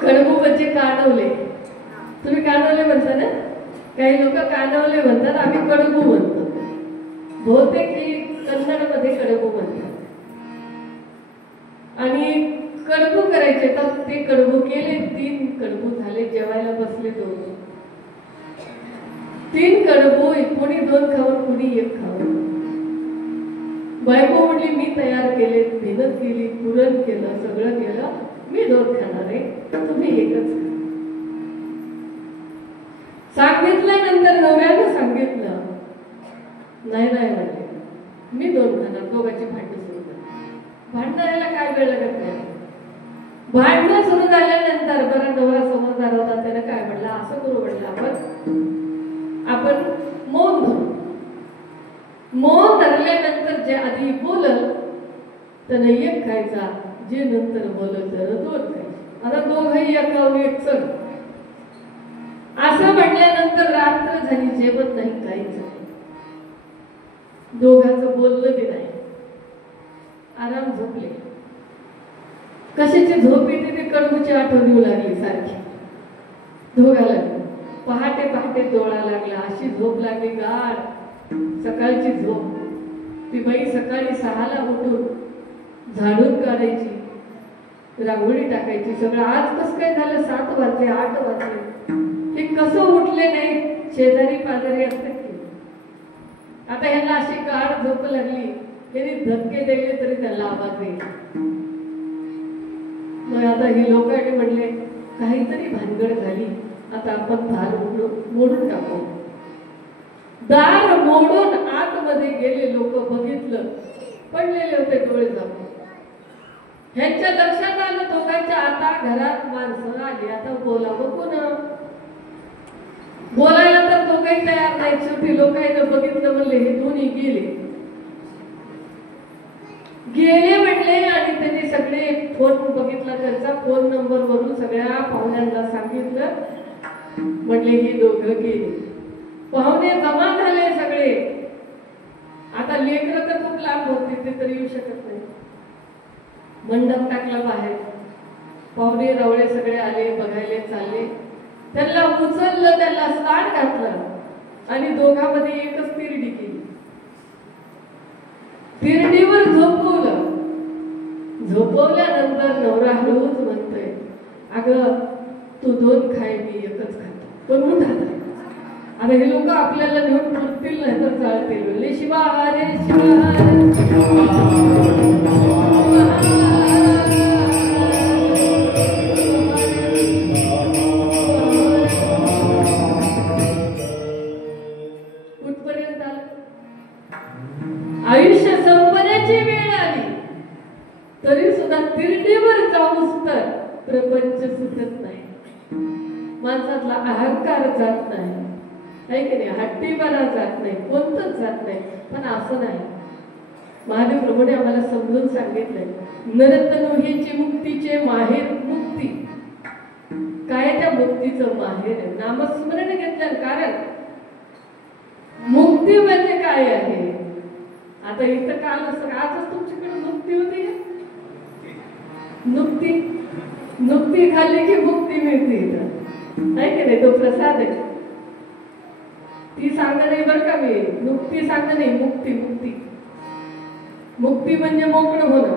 कडबू म्हणजे कानवले. तुम्ही कानवले म्हणता ना? काही लोक कानवले म्हणतात, आम्ही कडबू म्हणतो. बहुतेक ही कन्नडमध्ये कडबू म्हणतात. आणि कडबू करायचे तर ते कडबू केले. 3 कडबू झाले. जेवायला बसले 2. 3 कडबू, कोणी 2 खाऊन कोणी 1 खाऊन. बायको म्हणली मी तयार केले, मेहनत केली, पुरण केलं, सगळं केलं, मी 2 खाणार आहे, तुम्ही 1च खा. सांगितल्यानंतर नवऱ्यानं सांगितलं नाही नाही म्हणले, मी 2 खाणार. दोघांची भांडणं सुरू झाली. भांडणाला काय वेळ लागत नाही. भांडणं सुरू झाल्यानंतर बरं नवरा समजदार होता, त्यानं काय म्हणलं, असं करू म्हणलं, आपण मौन धरू. मौन धरल्यानंतर जे आधी बोलल त्यानं 1 खायचा, जे नंतर बोलल त्यानं 2 खायचे. आता दोघंही एकावर एक चढ. असं म्हटल्यानंतर रात्र झाली, जेवत नाही, काहीच नाही. दोघांचं बोललं बी नाही, आराम झोपले. कशाची झोप येते ते कडबूची आठवण येऊ लागली सारखी दोघाला. पहाटे पहाटे डोळा लागला, अशी झोप लागली गाढ. सकाळची झोप. ती बाई सकाळी 6ला उठून झाडून काढायची, रांगोळी टाकायची, सगळं. आज कसं काय झालं, 7 वाजले 8 वाजले, हे कसं उठले नाही? शेजारी पाजारी असतात की. आता ह्यांना अशी गाढ झोप लागली, त्यांनी धक्के दिले तरी त्याला आवाज येईल. मग आता ही लोकांनी म्हणले काहीतरी भानगड झाली, आता आपण दार मोडून टाकू. दार मोडून आतमध्ये गेले. लोक बघितलं, पडलेले होते डोळे झाकून. ह्यांच्या लक्षात आलं दोघांच्या आता घरात माणसं आली, आता बोलावं कोण? बोलायला तर दोघंही तयार नाही. शेवटी लोकांनी बघितलं, म्हणले हे दोन्ही गेले म्हटले. आणि त्यांनी सगळे फोन बघितला, त्यांचा फोन नंबर वरून सगळ्या पाहुण्यांना सांगितलं, म्हणले हे दोघं गेले. पाहुणे जमा झाले सगळे. आता लेकरं तर खूप लांब होते, ते तर येऊ शकत नाही. मंडप टाकला बाहेर, पाहुणे रवळे सगळे आले, बघायला चालले. त्यांना उचललं, त्यांना स्नान घातलं आणि दोघांमध्ये एकच तिरडी केली. तिरडीवर झोपवलं. झोपवल्यानंतर नवरा हळूच म्हणतोय, अगं तू 2 खाय, मी एकच खातो. पण उठात आता हे लोक आपल्याला नेऊन मारतील, नाही तर चालतील. शिवारे कुठपर्यंत आलं? आयुष्य संपण्याची वेळ आली तरी सुद्धा तिरडीवर जाऊस तर प्रपंच सुटत नाही. माणसातला अहंकार जात नाही, आहे की नाही? हट्टीपणा जात नाही, कोणतंच जात नाही. पण असं नाही. महादेव प्रभूने आम्हाला समजून सांगितलंय, नरतनुहीची मुक्तीचे माहेर मुक्ती. काय त्या मुक्तीचं माहेर आहे? नामस्मरण घेतलं. कारण मुक्ती म्हणजे काय आहे? आता इथं काल आजच तुमच्याकडे मुक्ती होती का? नुकती खाल्ली की मुक्ती मिळते इथं, आहे की नाही? तो प्रसाद आहे. ती सांगणं नाही बरं का मी, नुकती सांगणं नाही, मुक्ती. मुक्ती म्हणजे मोकळं होणं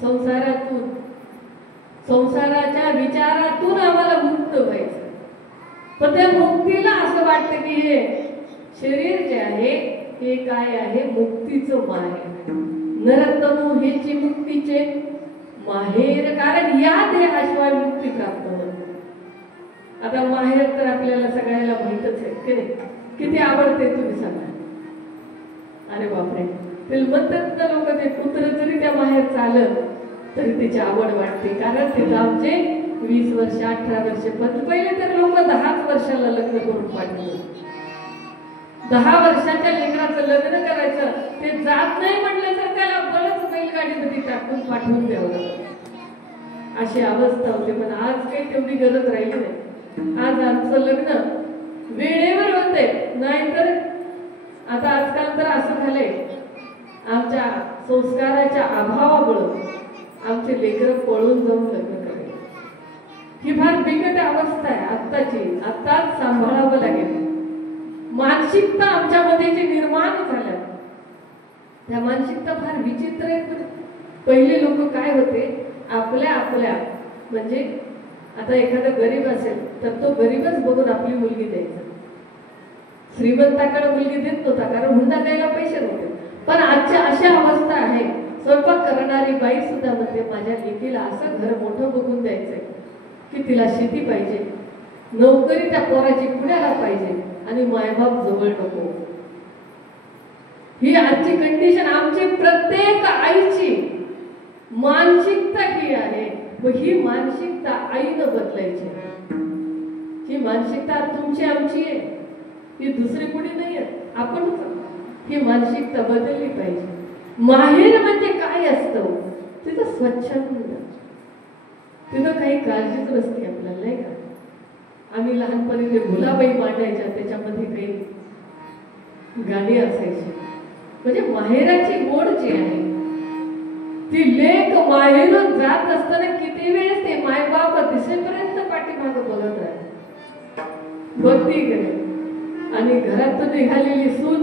संसारातून, संसाराच्या विचारातून आम्हाला मुक्त व्हायचं. पण त्या मुक्तीला असं वाटतं की हे शरीर जे आहे हे काय आहे? मुक्तीचं माहेर. नरतनु हेची मुक्तीचे माहेर. कारण या देहाशिवाय मुक्ती प्राप्त होत. आता माहेर तर आपल्याला सगळ्याला माहितच आहे की नाही? किती आवडते तुम्ही सांगा? अरे बापरे, ते म्हणतात ना लोक, ते कुत्र जरी त्या माहेर चाललं तरी त्याची आवड वाटते. कारण ते आमचे 20 वर्ष 18 वर्ष, पण पहिले तर लोक 10 वर्षाला लग्न करून पाठवलं. 10 वर्षाच्या लेकराचं लग्न करायचं, ते जात नाही म्हटलं तर त्याला बळच बैलगाडीमध्ये टाकून पाठवून द्यावं, अशी अवस्था होती. पण आज काही तेवढी गरज राहिली नाही. आज आमचं लग्न वेळेवर होते. नाहीतर आता आजकाल तर असं झालंय, आमच्या संस्काराच्या अभावामुळे आमचे लेकरं पळून जाऊन लग्न करायचे. ही फार बिकट अवस्था आहे आत्ताची. आत्ताच सांभाळावं लागेल. मानसिकता आमच्यामध्ये जी निर्माण झाल्या, त्या मानसिकता फार विचित्र आहेत. पहिले लोक काय होते, आपल्या म्हणजे आता एखादा गरीब असेल तर तो गरीबच बघून आपली मुलगी द्यायचा. श्रीमंताकडे मुलगी देत नव्हता, कारण हुंडा द्यायला पैसे नव्हते. पण आजच्या अशा अवस्था आहे, स्वयंपाक करणारी बाई सुद्धा म्हणते, माझ्या लेकीला असं घर मोठं बघून द्यायचंय की तिला शेती पाहिजे, नोकरी त्या पोराची पुण्याला पाहिजे आणि मायबाप जवळ नको. ही आजची कंडिशन आमची प्रत्येक आईची मानसिकता ही आहे. व ही मानसिकता आईनं बदलायची. ही मानसिकता तुमची आमची आहे, ही दुसरी कोणी नाही आहे, आपणच. ही मानसिकता बदलली पाहिजे. माहेर म्हणजे काय असतं? तिथं स्वच्छंद, तिथं काही काळजीच नसते आपल्याला, नाही का? आम्ही लहानपणी ते भुलाबाई मांडायच्या, त्याच्यामध्ये काही गाणी असायची. म्हणजे माहेराची गोड जी आहे ती लेक माहेरून जात असताना किती वेळेस ते मायबाप दिसेपर्यंत पाठीमागं बघत राहते, बघती गेले. आणि घरातून निघालेली सून,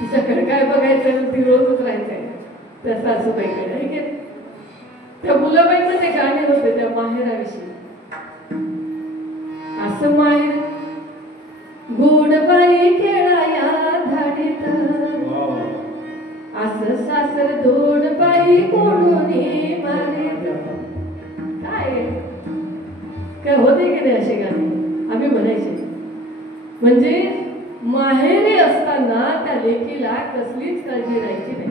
तिच्याकडे काय बघायचं, ती रोजच राहायचंय त्या सासूबाईकडे. त्या मुलाबाईमध्ये गाणे होते त्या माहेराविषयी. असं माहेर गोडबाई खेळाया धाडीत, असं सासर दोडबाई कोणूनी मारीत. काय होते की नाही असे गाणे आम्ही म्हणायचे. म्हणजे माहेरी असताना त्या लेकीला कसलीच काळजी राहायची नाही.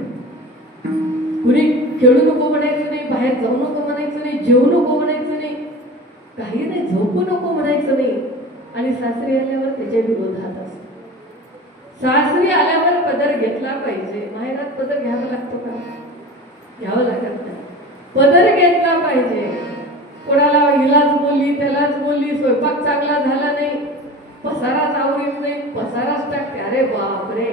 कुणी खेळू नको म्हणायचं नाही, बाहेर जाऊ नको म्हणायचं नाही, जेवू नको म्हणायचं नाही, काही नाही, झोपू नको म्हणायचं नाही. आणि सासरी आल्यावर त्याच्या विरोधात असतो. सासरी आल्यावर पदर घेतला पाहिजे. माहेरात पदर घ्यावा लागतो का? घ्यावं लागत नाही. पदर घेतला पाहिजे. कोणाला हिलाच बोलली, त्यालाच बोलली, स्वयंपाक चांगला झाला नाही, पसाराच आवरीत नाही, पसाराच टाकते. अरे बापरे,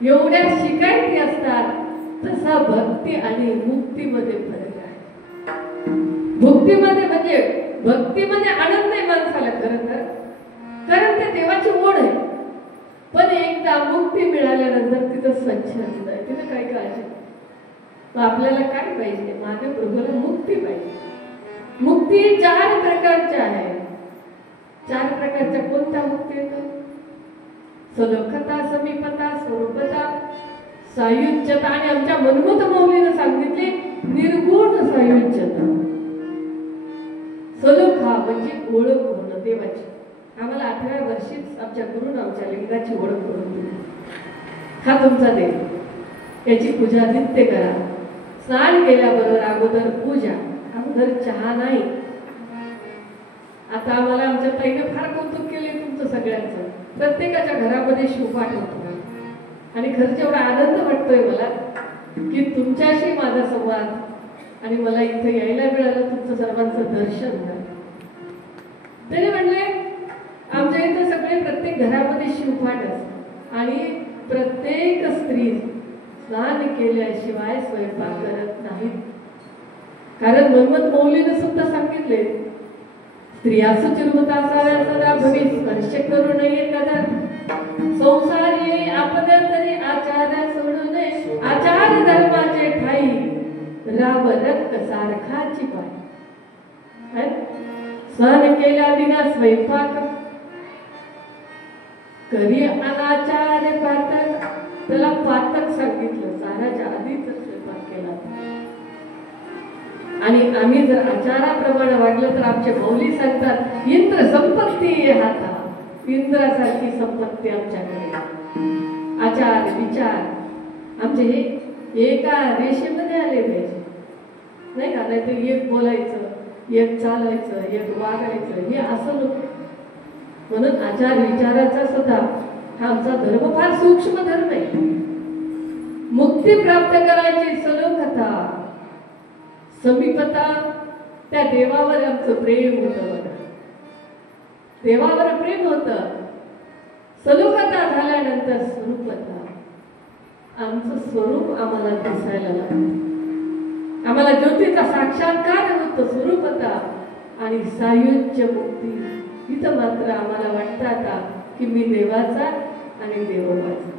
एवढ्या शिकायची असतात. तसा भक्ती आणि मुक्तीमध्ये फरक आहे. भक्तीमध्ये आनंद नाही माणसाला खरं तर, कारण ते देवाची ओढ आहे. पण एकदा मुक्ती मिळाल्यानंतर तिथं स्वच्छ असतं, तिथं काय काळजी. मग आपल्याला काय पाहिजे? माझ्या प्रभूला मुक्ती पाहिजे. मुक्ती 4 प्रकारच्या आहेत. 4 प्रकारच्या कोणत्या मुक्ती येतात? सलोखता, समीपता, स्वरूपता, सायुज्यता आणि आमच्या मनमत मौलीनं सांगितले निर्गुण सायुज्यता. सलोखा म्हणजे ओळख होणं देवाची. आम्हाला 18व्या वर्षीच आमच्या गुरुनं आमच्या लिंगाची ओळख करून दिली. हा तुमचा देव, याची पूजा नित्य करा. स्नान केल्याबरोबर अगोदर पूजा, अगोदर चहा नाही. आता आम्हाला आमच्या ताईने फार कौतुक केले तुमचं सगळ्यांचं. प्रत्येकाच्या घरामध्ये शिवपाठ होतो आणि खरंच एवढा आनंद वाटतोय मला की तुमच्याशी माझा संवाद आणि मला इथे यायला मिळालं, तुमचं सर्वांचं दर्शन झालं. त्याने म्हणले आमच्या इथे सगळे प्रत्येक घरामध्ये शिवपाठ असतो आणि प्रत्येक स्त्री स्नान केल्याशिवाय स्वयंपाक करत नाही. कारण मनमत मौलीनं सुद्धा सांगितले स्त्रिया सुचिरभूता असाव्या, सदा भवी स्पर्श करू नये कदा, संसार ये आपण तरी आचार सोडू नये, आचार धर्माचे ठाई राव रक्त सारखाची पाय. स्नान केल्या विना स्वयंपाक करी अनाचार पातक. त्याला पातक सांगितलं, साराच्या आधीच स्वयंपाक केला. आणि आम्ही जर आचाराप्रमाणे वागलं तर आमचे मौली सांगतात इंद्र संपत्ती हाता. इंद्रासारखी संपत्ती आमच्याकडे. आचार विचार आमचे हे एका रेषेमध्ये आले पाहिजे, नाही का? नाही तर एक बोलायचं, एक चालायचं, एक वागायचं, हे असं नको. म्हणून आचार विचाराचा सुद्धा हा आमचा धर्म फार सूक्ष्म धर्म आहे. मुक्ती प्राप्त करायची सलोखता, समीपता, त्या देवावर आमचं प्रेम होतं बघा. देवावर प्रेम होतं. सलोखता झाल्यानंतर स्वरूपता, आमचं स्वरूप आम्हाला दिसायला लागतं. आम्हाला ज्योतीचा साक्षात्कार होतो. स्वरूपता आणि सायुज्य मुक्ती. इथं मात्र आम्हाला वाटतं आता की मी देवाचा आणि देव माझा.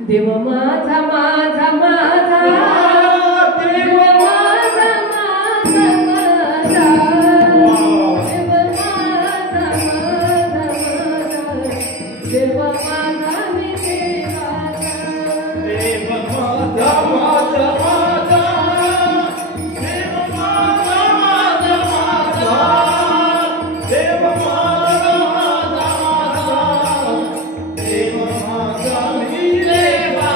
देव माझा माझा माझा, देव माझा माझा माझा, देव माझा माझा माझा, देव माझा मी देवाचा. देव माझा माझा माझा, देव माझा माझा माझा, देव माझा माझा माझा, देव माझा मी देवाचा.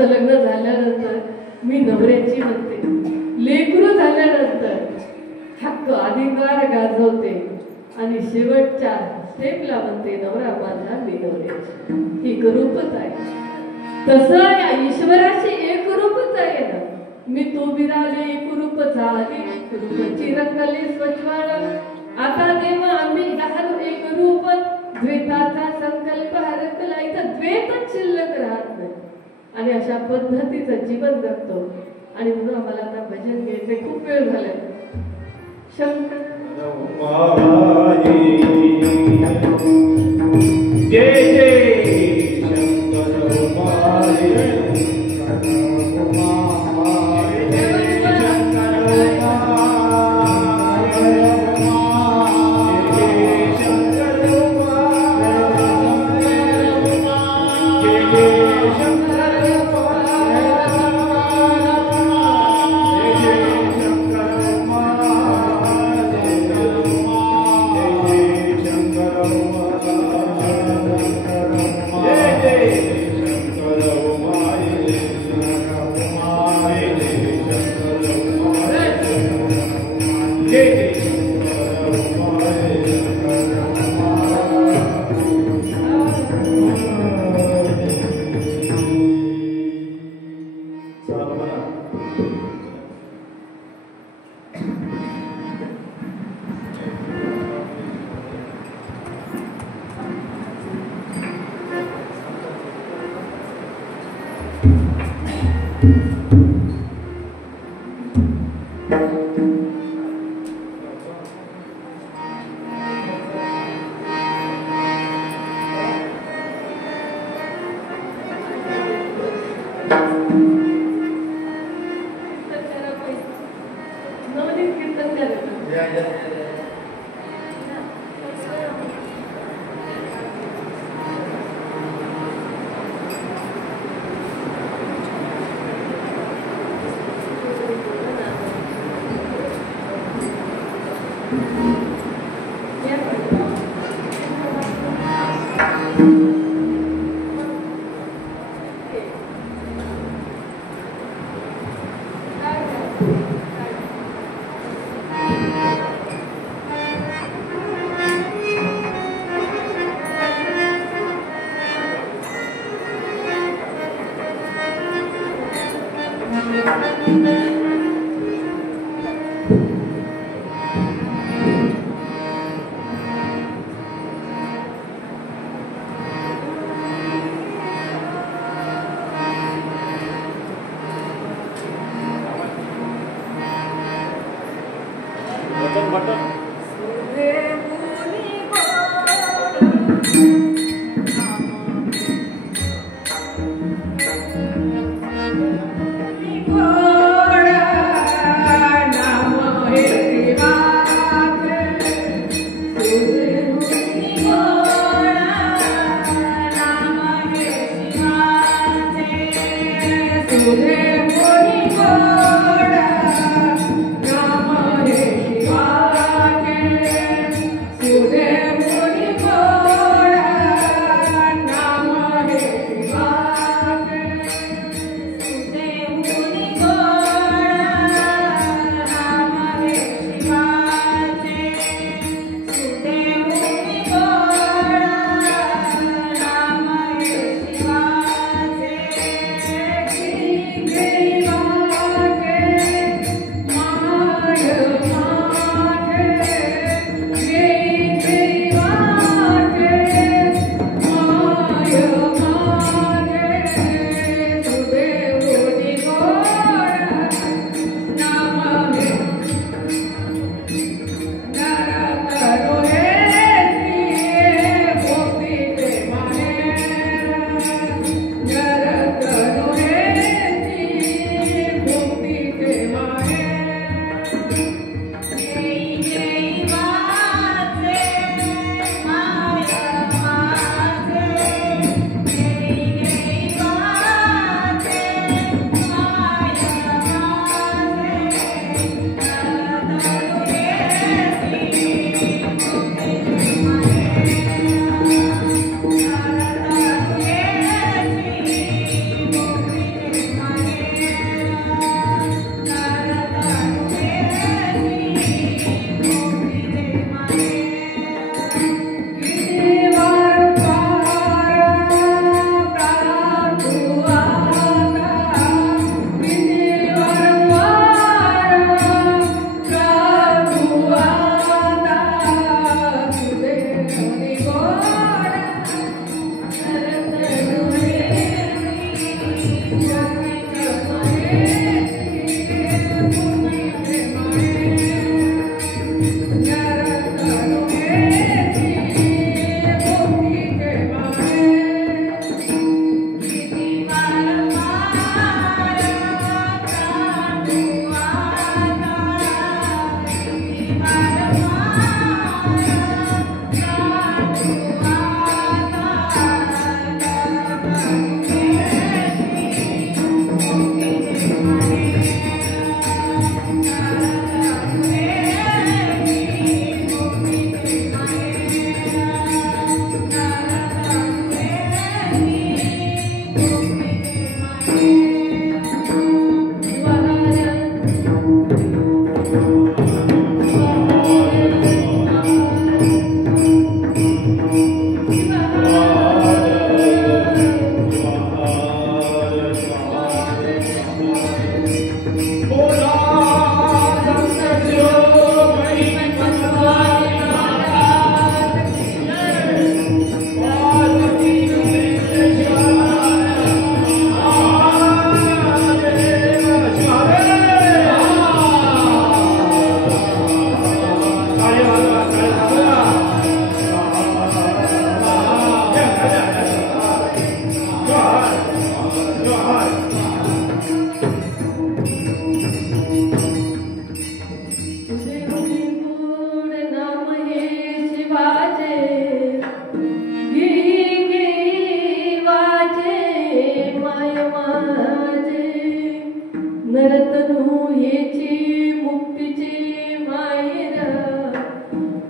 माझं लग्न झाल्यानंतर मी नवऱ्याची म्हणते, लेकरू झाल्यानंतर हक्क अधिकार गाजवते आणि शेवटच्या स्टेपला म्हणते नवरा माझा मी नवऱ्याची. ही एकरूपच आहे. तसं या ईश्वराशी एकरूपच आहे ना. मी तो बिराले एकरूप झाली रूपची रंगले स्वच्छ. आता तेव्हा आम्ही राहलो एकरूप. द्वैताचा संकल्प हरकला. इथं द्वैतच शिल्लक राहत नाही आणि अशा पद्धतीचं जीवन जगतो. आणि म्हणून आम्हाला आता भजन घ्यायचे खूप वेळ झाला. शंकर जय जय शंकर नरतनु हेची मुक्तीची माहेर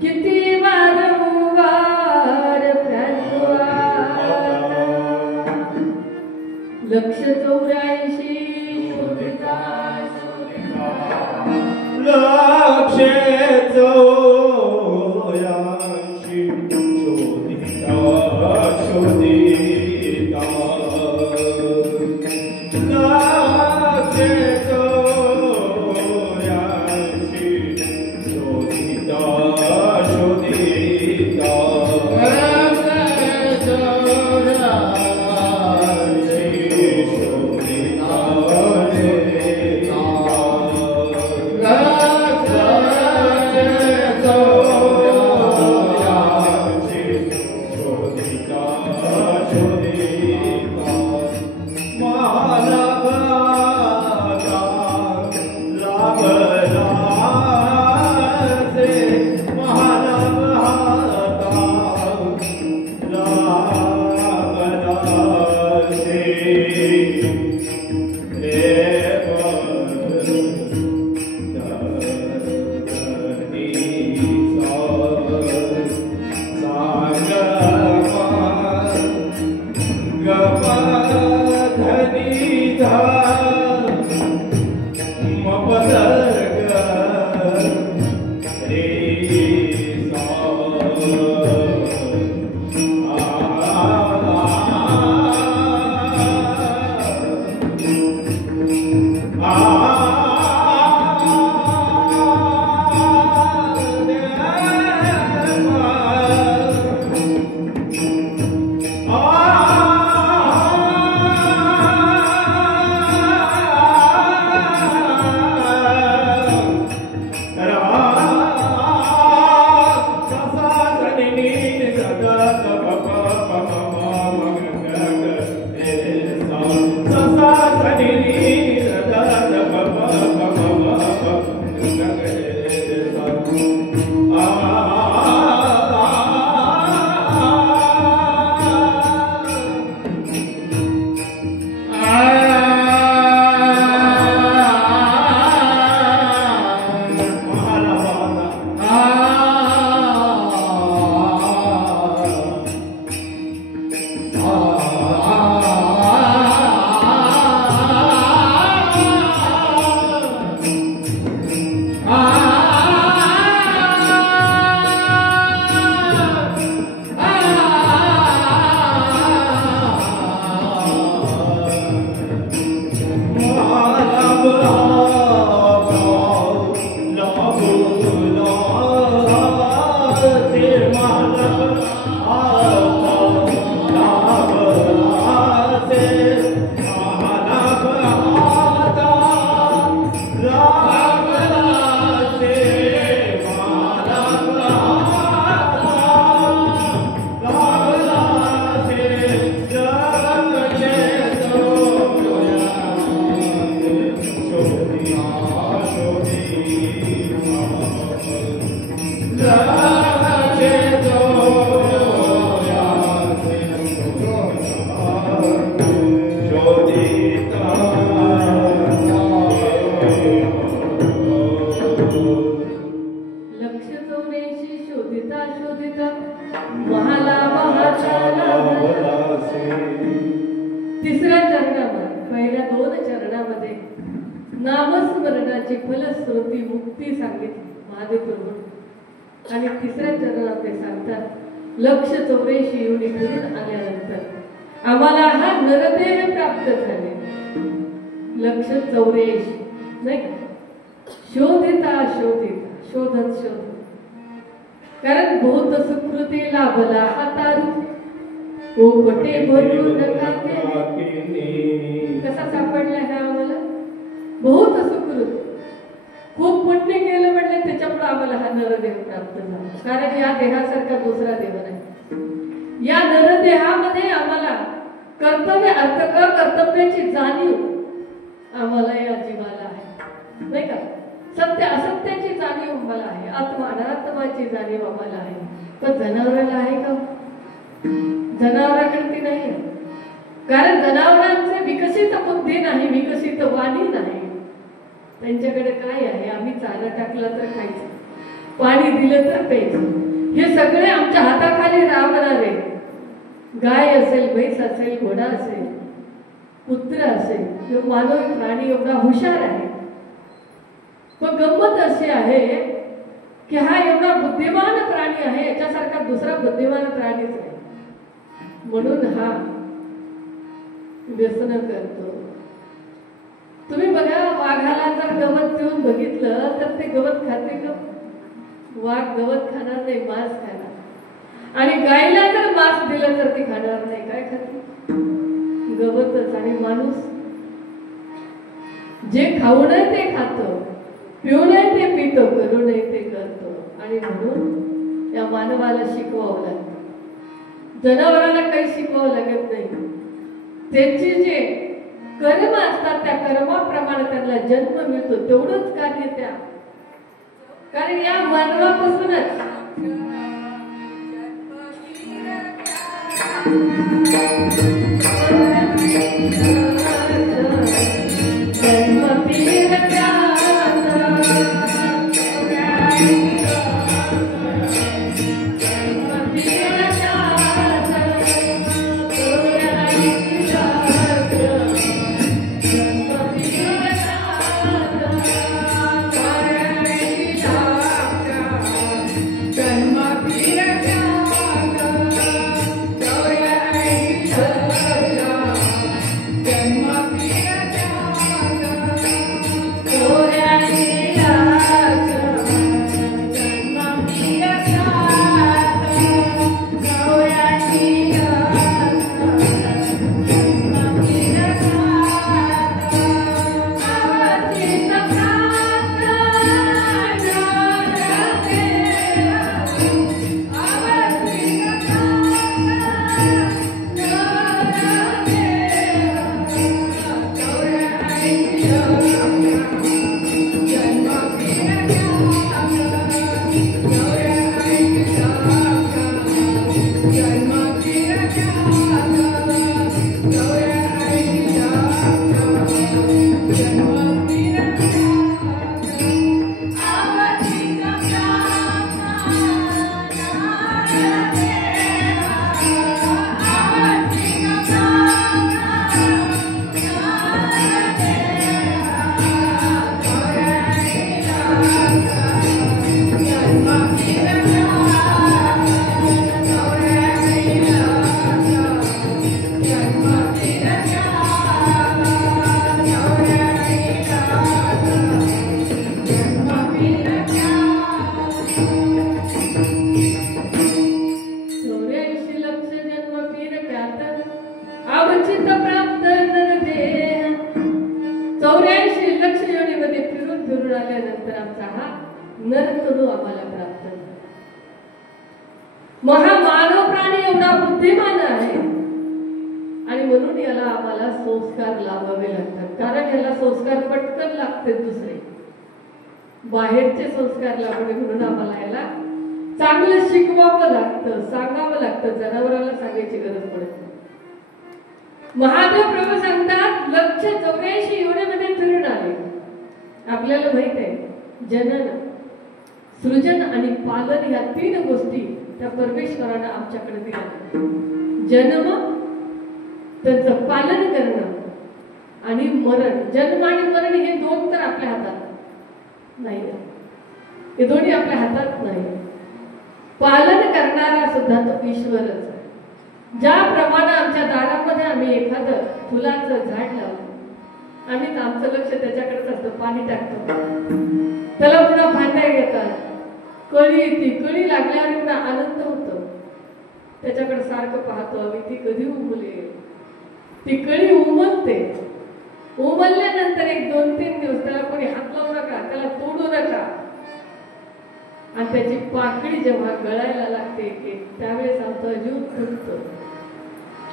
किती वारंवार प्रार्थना लक्ष 84 शोधिता लक्ष 84 शोधिता तिसऱ्या चरणामध्ये पहिल्या 2 चरणामध्ये नामस्मरणाची फलश्रुती मुक्ती सांगितली महादेव प्रभू आणि तिसऱ्या चरणात ते सांगतात लक्ष 84 येऊन फिरून आल्यानंतर आम्हाला हा नरदेह प्राप्त झाले लक्ष 84 नाही शोधिता शोधिता शोधत शोधत कारण बहुत सुकृती लाभला हातारू ओ कोटे भरू नका कसा सापडला हा आम्हाला बहुत सुकृत खूप पुण्य केलं म्हटलं त्याच्यामुळे आम्हाला हा नरदेह प्राप्त झाला कारण या देहासारखा दुसरा देव नाही या नरदेहामध्ये आम्हाला कर्तव्य कर्तव्याची जाणीव आम्हाला या जीवाला आहे नाही का सत्य असत्याची जाणीव आम्हाला आहे आत्मा अनात्माची जाणीव आम्हाला आहे पण जनावराला आहे का जनावराकडे ती नाही कारण जनावरांचे विकसित बुद्धी नाही विकसित वाणी नाही त्यांच्याकडे काय आहे? आम्ही चारा टाकला तर खायचं, पाणी दिलं तर प्यायचं. हे सगळे आमच्या हाताखाली राबणारे, गाय असेल, म्हैस असेल, घोडा असेल, पुत्र असेल, किंवा मानवी प्राणी एवढा हुशार आहे. पण गंमत अशी आहे की हा एवढा बुद्धिमान प्राणी आहे, याच्यासारखा दुसरा बुद्धिमान प्राणीच आहे. म्हणून हा व्यसन करतो. तुम्ही बघा, वाघाला जर गवत देऊन बघितलं तर ते गवत खाते का? वाघ गवत खाणार नाही, मांस खाणार. आणि गायला जर मांस दिलं तर ती खाणार नाही. काय खाते? गवतच. आणि माणूस जे खाऊ नये ते खातो, पिऊ नये ते पितो, करू नये ते करतो. आणि म्हणून या मानवाला शिकवावं लागतं. जनावरांना काही शिकवावं लागत नाही. त्यांचे जे कर्म असतात त्या कर्माप्रमाणे त्यांना जन्म मिळतो. तेवढंच कार्य त्या, कारण या मानवापासूनच नरतनु आम्हाला प्राप्त झाला. महामानव प्राणी एवढा बुद्धिमान आहे आणि म्हणून याला आम्हाला संस्कार लावावे लागतात. कारण याला संस्कार पटकन लागते, दुसरे बाहेरचे संस्कार लावणे. म्हणून आम्हाला याला चांगलं शिकवावं लागतं, सांगावं लागतं. जनावराला सांगायची गरज पडत नाही. महादेव प्रभू सांगतात 184 योनीमध्ये फिरून आले. आपल्याला माहित आहे, जनन, सृजन आणि पालन या 3 गोष्टी त्या परमेश्वरानं आमच्याकडे दिल्या. जन्म, त्याचं पालन करणं आणि मरण. जन्म आणि मरण हे 2 तर आपल्या हातात नाही, हे दोन्ही आपल्या हातात नाही. पालन करणारा सुद्धा तो ईश्वरच आहे. ज्याप्रमाणे आमच्या दारामध्ये आम्ही एखादं फुलाचं झाड लावतो, आम्ही आमचं लक्ष त्याच्याकडेच असतं, पाणी टाकतो, त्याला पुन्हा फांद्या येतात, कळी येते, कळी लागल्यावर पुन्हा आनंद होतो, त्याच्याकडे सारखं पाहतो आम्ही, ती कधी उमलेल. ती कळी उमलते, उमलल्यानंतर 1-2-3 दिवस त्याला कोणी हात लावू नका, त्याला तोडू नका. आणि त्याची पाकळी जेव्हा गळायला लागते त्यावेळेस आमचा जीव फुटतो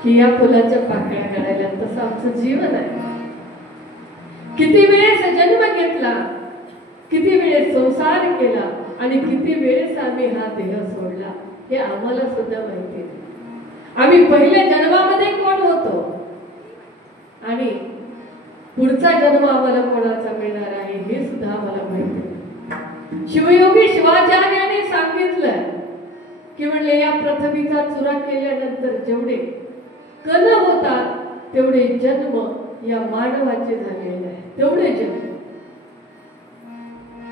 की या फुलाच्या पाकळ्या गळायला. तसं आमचं जीवन आहे. किती वेळेस जन्म घेतला, किती वेळेस संसार केला आणि किती वेळेस आम्ही हा देह सोडला, हे आम्हाला सुद्धा माहिती आहे. आम्ही पहिल्या जन्मामध्ये कोण होतो आणि पुढचा जन्म आम्हाला कोणाचा मिळणार आहे हे सुद्धा आम्हाला माहिती आहे. शिवयोगी शिवाचार्याने सांगितलं की म्हणले या पृथ्वीचा चुरा केल्यानंतर जेवढे कण होतात तेवढे जन्म या मानवाचे झालेले आहे, तेवढे जन्म.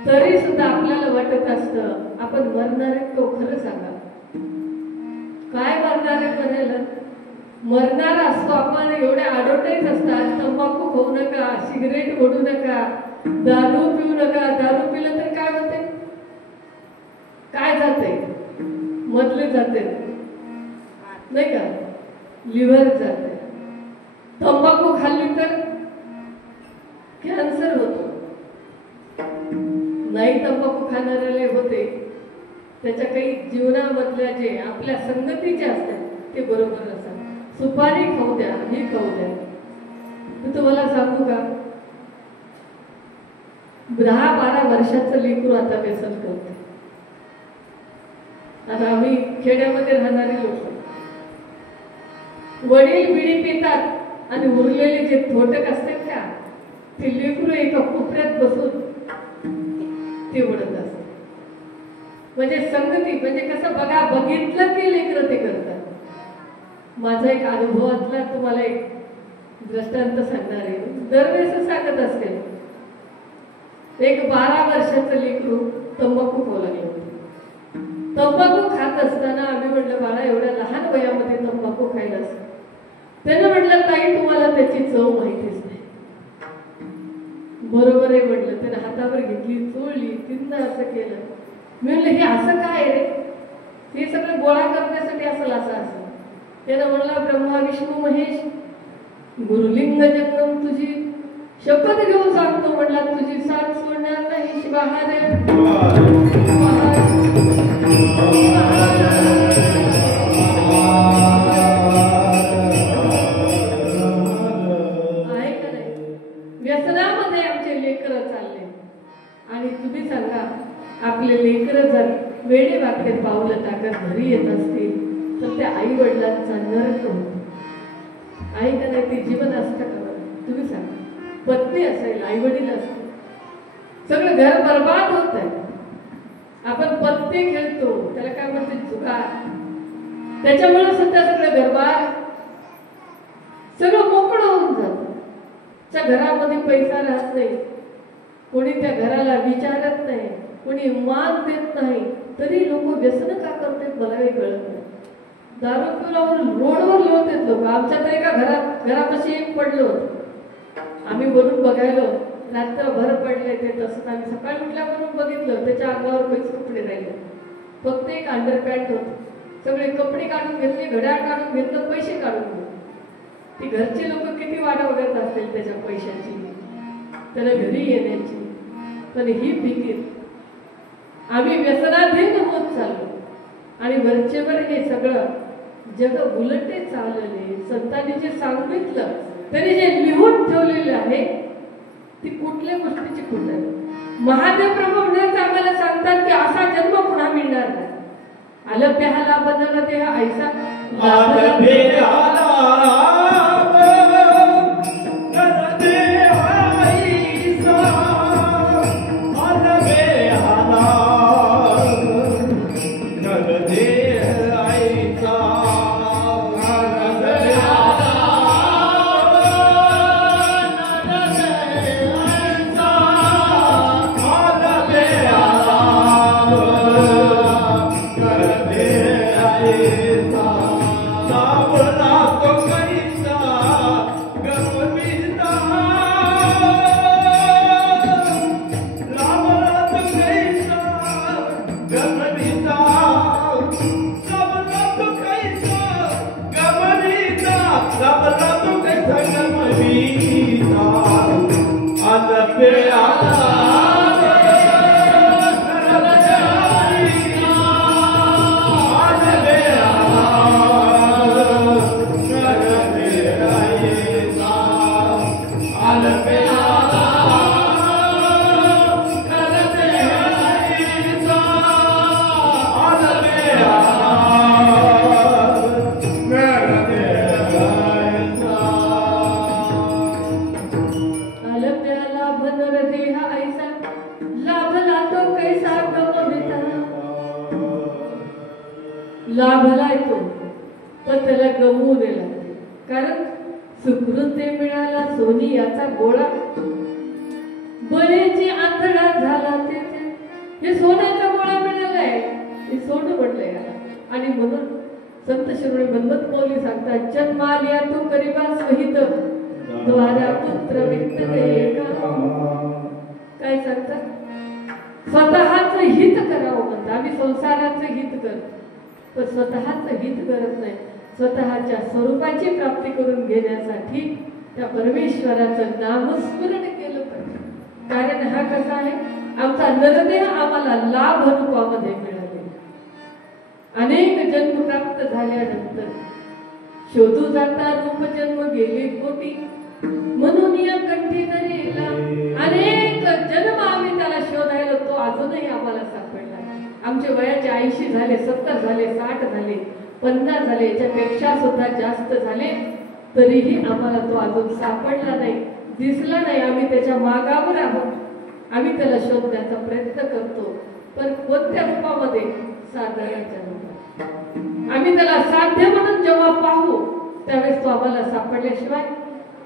तरी सुद्धा आपल्याला वाटत असतं आपण मरणार आहे. तो खरं सांगा काय मरणार आहे? म्हणायला मरणार असतो आपण. एवढे ॲडव्हर्टाईज असतात, तंबाखू खाऊ नका, सिगरेट ओढू नका, दारू पिऊ नका. दारू पिलं तर काय होते? काय जाते? मधले जाते नाही का, लिव्हर जाते. तंबाखू खाल्ली तर कॅन्सर होतो. नाही तंबाखू खाणाऱ्याला होते. त्याच्या काही जीवनामधल्या जे आपल्या संगतीचे असतात ते बरोबर असतात. सुपारी खाऊ द्या, हे खाऊ द्या. मी तुम्हाला सांगू का, 10-12 वर्षाचं लेकरू आता व्यसन करते. आता आम्ही खेड्यामध्ये राहणारे लोक, वडील बिडी पितात आणि उरलेले जे थोटक असतात का ते लेकरू एका कोपऱ्यात बसून ते उडत असत. म्हणजे संगती म्हणजे कसं बघा, बघितलं की लेकरं ते करतात. माझा एक अनुभवातला तुम्हाला एक दृष्टांत सांगणार आहे. दरवेळेस सांगत असते. एक 12 वर्षाचं लेकरू तंबाखू खाऊ लागलं होतं. तंबाखू खात असताना आम्ही म्हटलं बाळा एवढ्या लहान वयामध्ये तंबाखू खायला असतं. त्यानं म्हटलं ताई तुम्हाला त्याची चव माहितीच नाही. बरोबर आहे म्हटलं. त्याने हातावर घेतली, चोळली, तिनं असं केलं. मी म्हणलं हे असं काय रे? हे सगळं गोळा करण्यासाठी असेल असं. त्यानं म्हणला ब्रह्मा विष्णू महेश गुरुलिंग जन्म तुझी शपथ घेऊन सांगतो म्हणला तुझी साथ सोडणार नाही शिवाहार. व्यसनामध्ये आमचे लेकरं चालले. आणि तुम्ही सांगा आपले लेकरं जर वेडे वाकडे पावलं टाकत घरी येत असतील तर त्या आई वडिलांचा नरक होतो. आई का नाही ते जीवन असतं का? तुम्ही सांगा. पत्नी असेल, आई वडील असतील, सगळं घर बर्बाद होत आहे. आपण पत्ते खेळतो, त्याला काय म्हणते जुगार. त्याच्यामुळे सध्या सगळं गरबार, सगळं मोकळं होऊन जातं. त्या घरामध्ये पैसा राहत नाही, कोणी त्या घराला विचारत नाही, कोणी मान देत नाही. तरी लोक व्यसन का करतात मला काही कळत नाही. दारू पिऊन रोडवर लोळतात लोक. आमच्या तर एका घरापाशी एक पडलं होतं. आम्ही वरून बघायलो, रात्रभर पडले ते. तसंच आम्ही सकाळी उठल्यावरून बघितलं, त्याच्या अंगावर काहीच कपडे राहिले, फक्त एक अंडरपॅन्ट होतं. सगळे कपडे काढून घेतले, घड्याळ काढून घेतलं, पैसे काढून घेतले. ती घरचे लोक किती वाढ बघत असतील त्याच्या पैशाची, त्याला घरी येण्याची. पण ही फिकीर आम्ही व्यसनाधीन होत चाललो. आणि वरचेवर हे सगळं जग उलटे चालले. संतांनी जे सांगितलं त्यांनी जे लिहून ठेवलेलं आहे ती कुठल्या गोष्टीची कुठं आहे. महादेव प्रभू आम्हाला सांगतात की असा जन्म पुन्हा मिळणार नाही. आलं प्याला बनला ते ऐसा गमवू नये लागते. कारण सुकृते मिळाला सोनी याचा गोळा, बळेची आंधळा झाला तेथे. हे सोन्याचा गोळा मिळालाय, हे सोनं पडलंय याला. आणि म्हणून संत शिरोमणी मनमत मौली सांगतात, जन्मालिया तू करिबा सहित द्वारा पुत्र वित्त एका. काय सांगतात? स्वतःच हित करावं म्हणतात. आम्ही संसाराचं हित करतो, पण स्वतःच हित करत नाही. स्वतःच्या स्वरूपाची प्राप्ती करून घेण्यासाठी त्या परमेश्वराचं नामस्मरण केलं पाहिजे. कारण हा कसा आहे, आमचा नरदेह आम्हाला लाभ रूपामध्ये मिळाले. अनेक जन्म प्राप्त झाल्यानंतर शोधू जाता रूप जन्म गेले कोटी, म्हणून या कंठी नरेला. अनेक जन्म आम्ही त्याला शोधायला, तो अजूनही आम्हाला सापडला. आमचे वयाचे 80 झाले, 70 झाले, 60 झाले, 50 झाले, याच्यापेक्षा सुद्धा जास्त झाले, तरीही आम्हाला तो अजून सापडला नाही, दिसला नाही. आम्ही त्याच्या मागावर आहोत. आम्ही त्याला शोधण्याचा प्रयत्न करतो, पण कोणत्या रूपामध्ये? साधनाच्या रूपात. आम्ही त्याला साध्य म्हणून जेव्हा पाहू त्यावेळेस तो आम्हाला सापडल्याशिवाय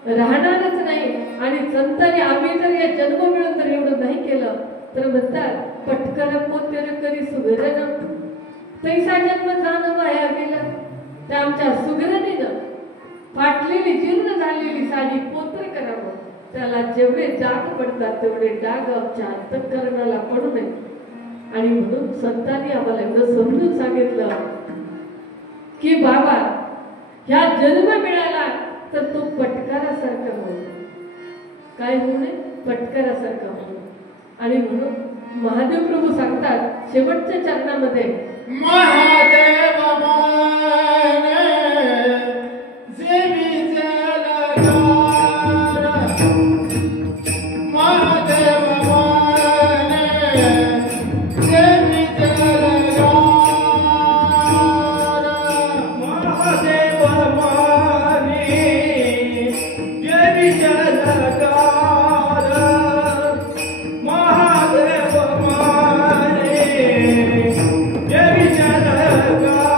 राहणारच नाही. आणि संतांनी आम्ही जर या जन्म मिळून जर एवढं नाही केलं तर म्हणतात, पटकर पोतेर करी सुगरण, तैसा जन्म जाणं वाया गेलं. त्या आमच्या सुगरणीनं फाटलेली जीर्ण झालेली साडी पोत्र करावं, त्याला जेवढे डाग पडतात तेवढे डाग आमच्या अंतःकरणाला पडू नये. आणि म्हणून संतांनी आम्हाला एवढं समजून सांगितलं की बाबा, ह्या जन्म मिळाला तर तो पटकारासारखा होऊ. काय होऊ नये? पटकारासारखा होऊ. आणि म्हणून महादेव प्रभू सांगतात शेवटच्या चरणामध्ये, महादेव माने जेवी जलगार, महादेव माने जेवी जलगार, महादेव माने जेवी जलगार, महादेव माने जेवी जलगार, महादेव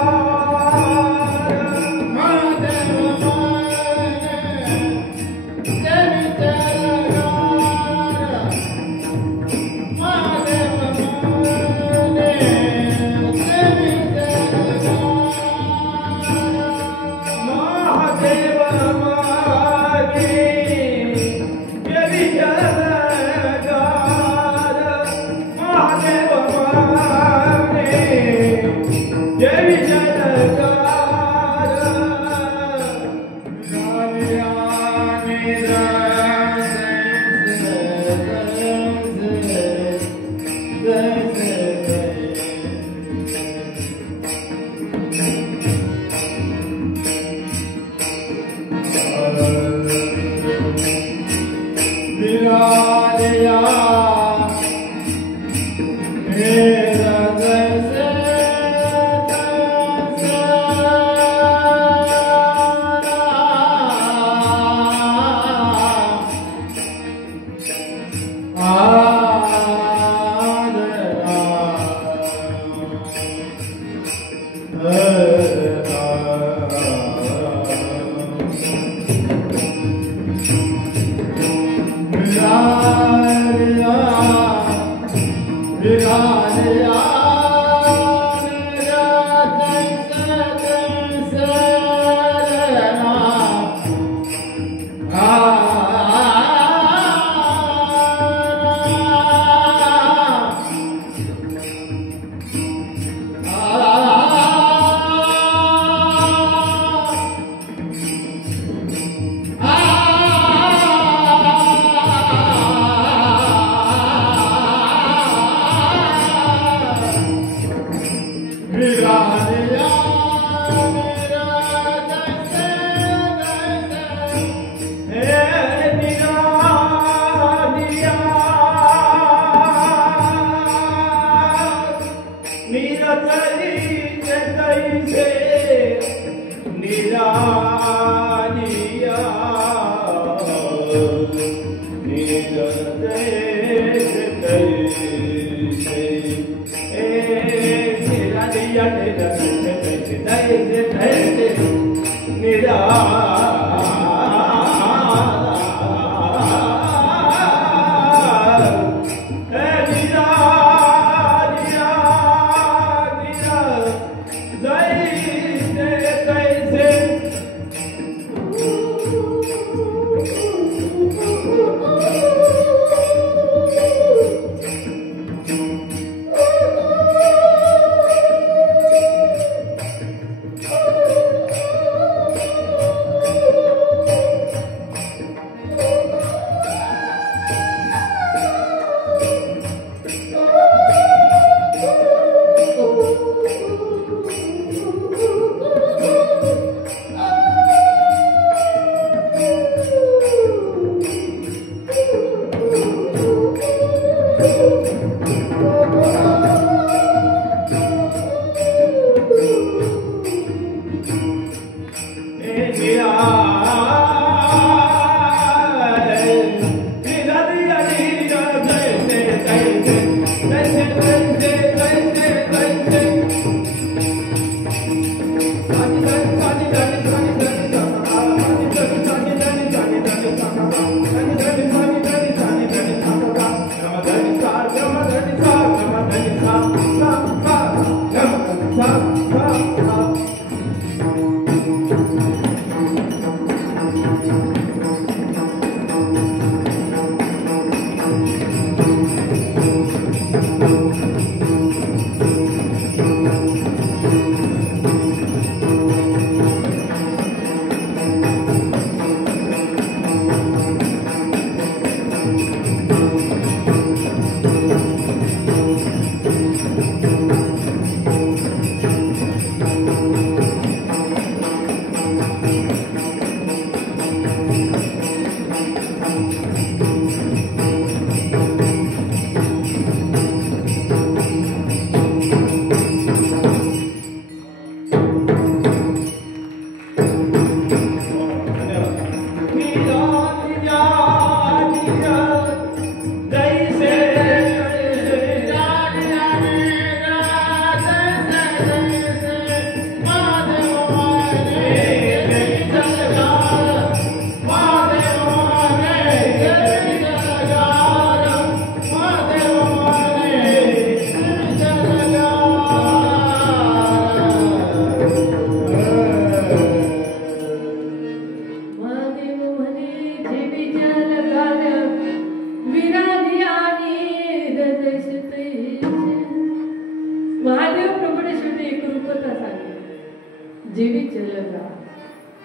जीवी जलगा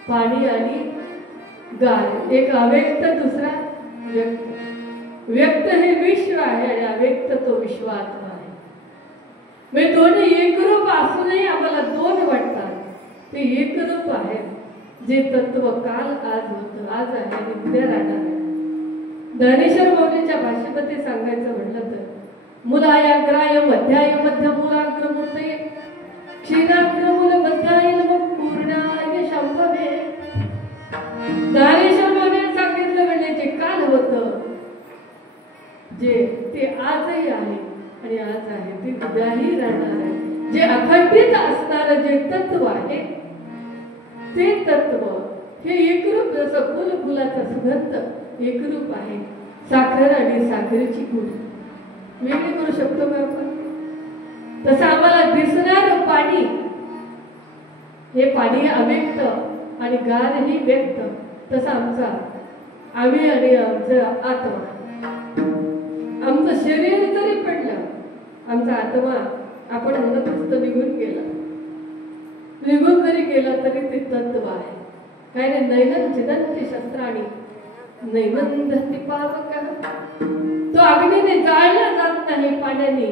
पाणी आणि गाय, एक अव्यक्त दुसरा व्यक्त। व्यक्त हे विश्व आहे आणि अव्यक्त तो विश्वात्मा आहे। म्हणजे दोन्ही एकरूप असूनही आम्हाला दोन वाटतात, ते एकरूप आहे जे तत्व काल आज होतं, आज आहे आणि उद्या राहणार आहे। ज्ञानेश्वर माऊलीच्या भाषेमध्ये सांगायचं म्हटलं तर मूलायाग्राय मध्याय मध्य मूलाग्र मूर्तये क्षीराग्र मूल मध्याय नमः पूर्णाय शंभवे। ज्ञानेश्वर माऊलीने सांगितलं म्हणजे जे काल होतं जे ते आजही आहे आणि आज आहे ते उद्याही राहणार आहे। जे अखंडित असणारं जे तत्व आहे ते तत्व हे एकरूप, जसं फुल फुलाचा सुगंध एकरूप आहे, साखर आणि साखरेची गुण वेगळी करू शकतो का आपण? तसं आम्हाला दिसणारं पाणी हे पाणी अव्यक्त आणि गार ही व्यक्त, तसं आमचा आम्ही आणि आमचं आत्मा, आमचं शरीर जरी पडलं आमचा आत्मा आपण म्हणत असतो निघून गेला, निघून जरी गेला तरी ते तत्व आहे। काय रे नैनं छिदन्ति शस्त्राणि नैवंधति पावकः, तो अग्नीने जाळला जात नाही, पाण्याने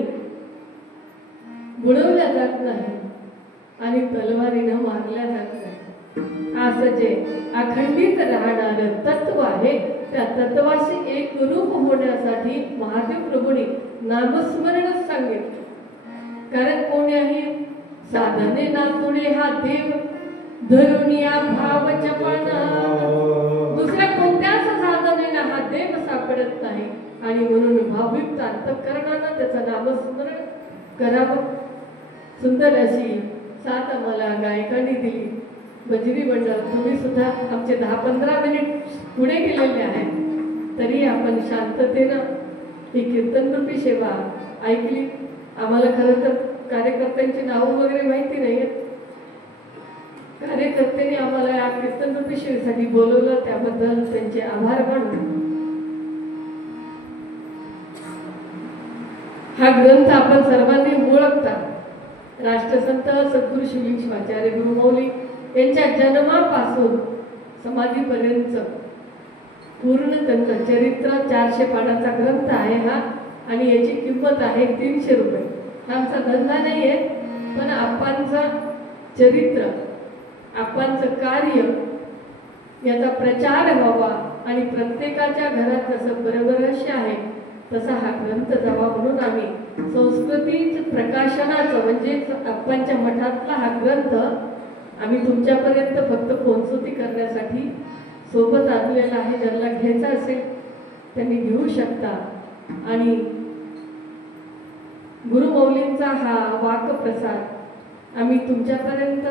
बुडवल्या जात नाही आणि तलवारीनं मारल्या जात नाही। असं जे अखंडित राहणारं तत्व आहे त्या तत्वाशी एक रूप होण्यासाठी महादेव प्रभूंनी नामस्मरणच सांगितलं। कारण कोण्याही साधने नातुडे हा देव धरुनिया भाव जपणा, दुसऱ्या कोणत्याच साधनेला हा देव सापडत नाही आणि म्हणून भावयुक्त अंतःकरणानं त्याचं नामस्मरण करावं। सुंदर अशी साथ मला गायकाने दिली बजरी मंडळ तुम्ही सुद्धा आमचे 10-15 मिनिट पुढे गेलेले आहेत, तरी आपण शांततेनं ही कीर्तनरूपी सेवा ऐकली. आम्हाला खरं तर कार्यकर्त्यांची नावं वगैरे माहिती नाही आहेत. कार्यकर्त्यांनी आम्हाला या कीर्तनरूपी सेवेसाठी बोलवलं, त्याबद्दल त्यांचे आभार मानतो. हा ग्रंथ आपण सर्वांनी ओळखता. राष्ट्रसंत सद्गुरू शिवलिंग शिवाचार्य गुरुमौली यांच्या जन्मापासून समाधीपर्यंत पूर्ण त्यांचं चरित्र 400 पानाचा ग्रंथ आहे हा, आणि याची किंमत आहे 300 रुपये. हा आमचा धंदा नाही आहे, पण आपांचं चरित्र, आपांचं कार्य याचा प्रचार व्हावा आणि प्रत्येकाच्या घरात जसं बरबरस्य आहे तसा हा ग्रंथ जावा म्हणून आम्ही संस्कृती प्रकाशनाचं म्हणजे आपांच्या मठातला हा ग्रंथ आम्ही तुमच्यापर्यंत फक्त पोहोचवती करण्यासाठी सोबत आणलेला आहे. ज्यांना घ्यायचा असेल त्यांनी घेऊ शकता. आणि गुरुमौलींचा हा वाकप्रसाद आम्ही तुमच्यापर्यंत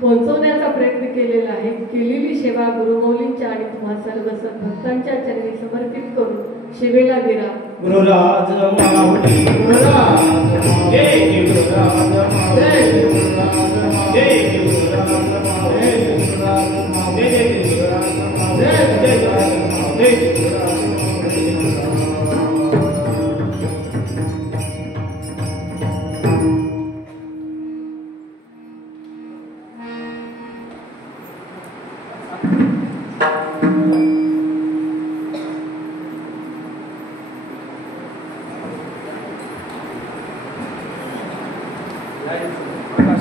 पोहोचवण्याचा प्रयत्न केलेला आहे. केलेली सेवा गुरुमौलींच्या आणि तुम्हा सर्व भक्तांच्या चरणी समर्पित करून सेवेला विरा. गुरुराज माऊली गुरुराज जय गुरुराज माऊली गुरुराज जय गुरुराज माऊली गुरुराज जय गुरुराज माऊली जय गुरुराज Right.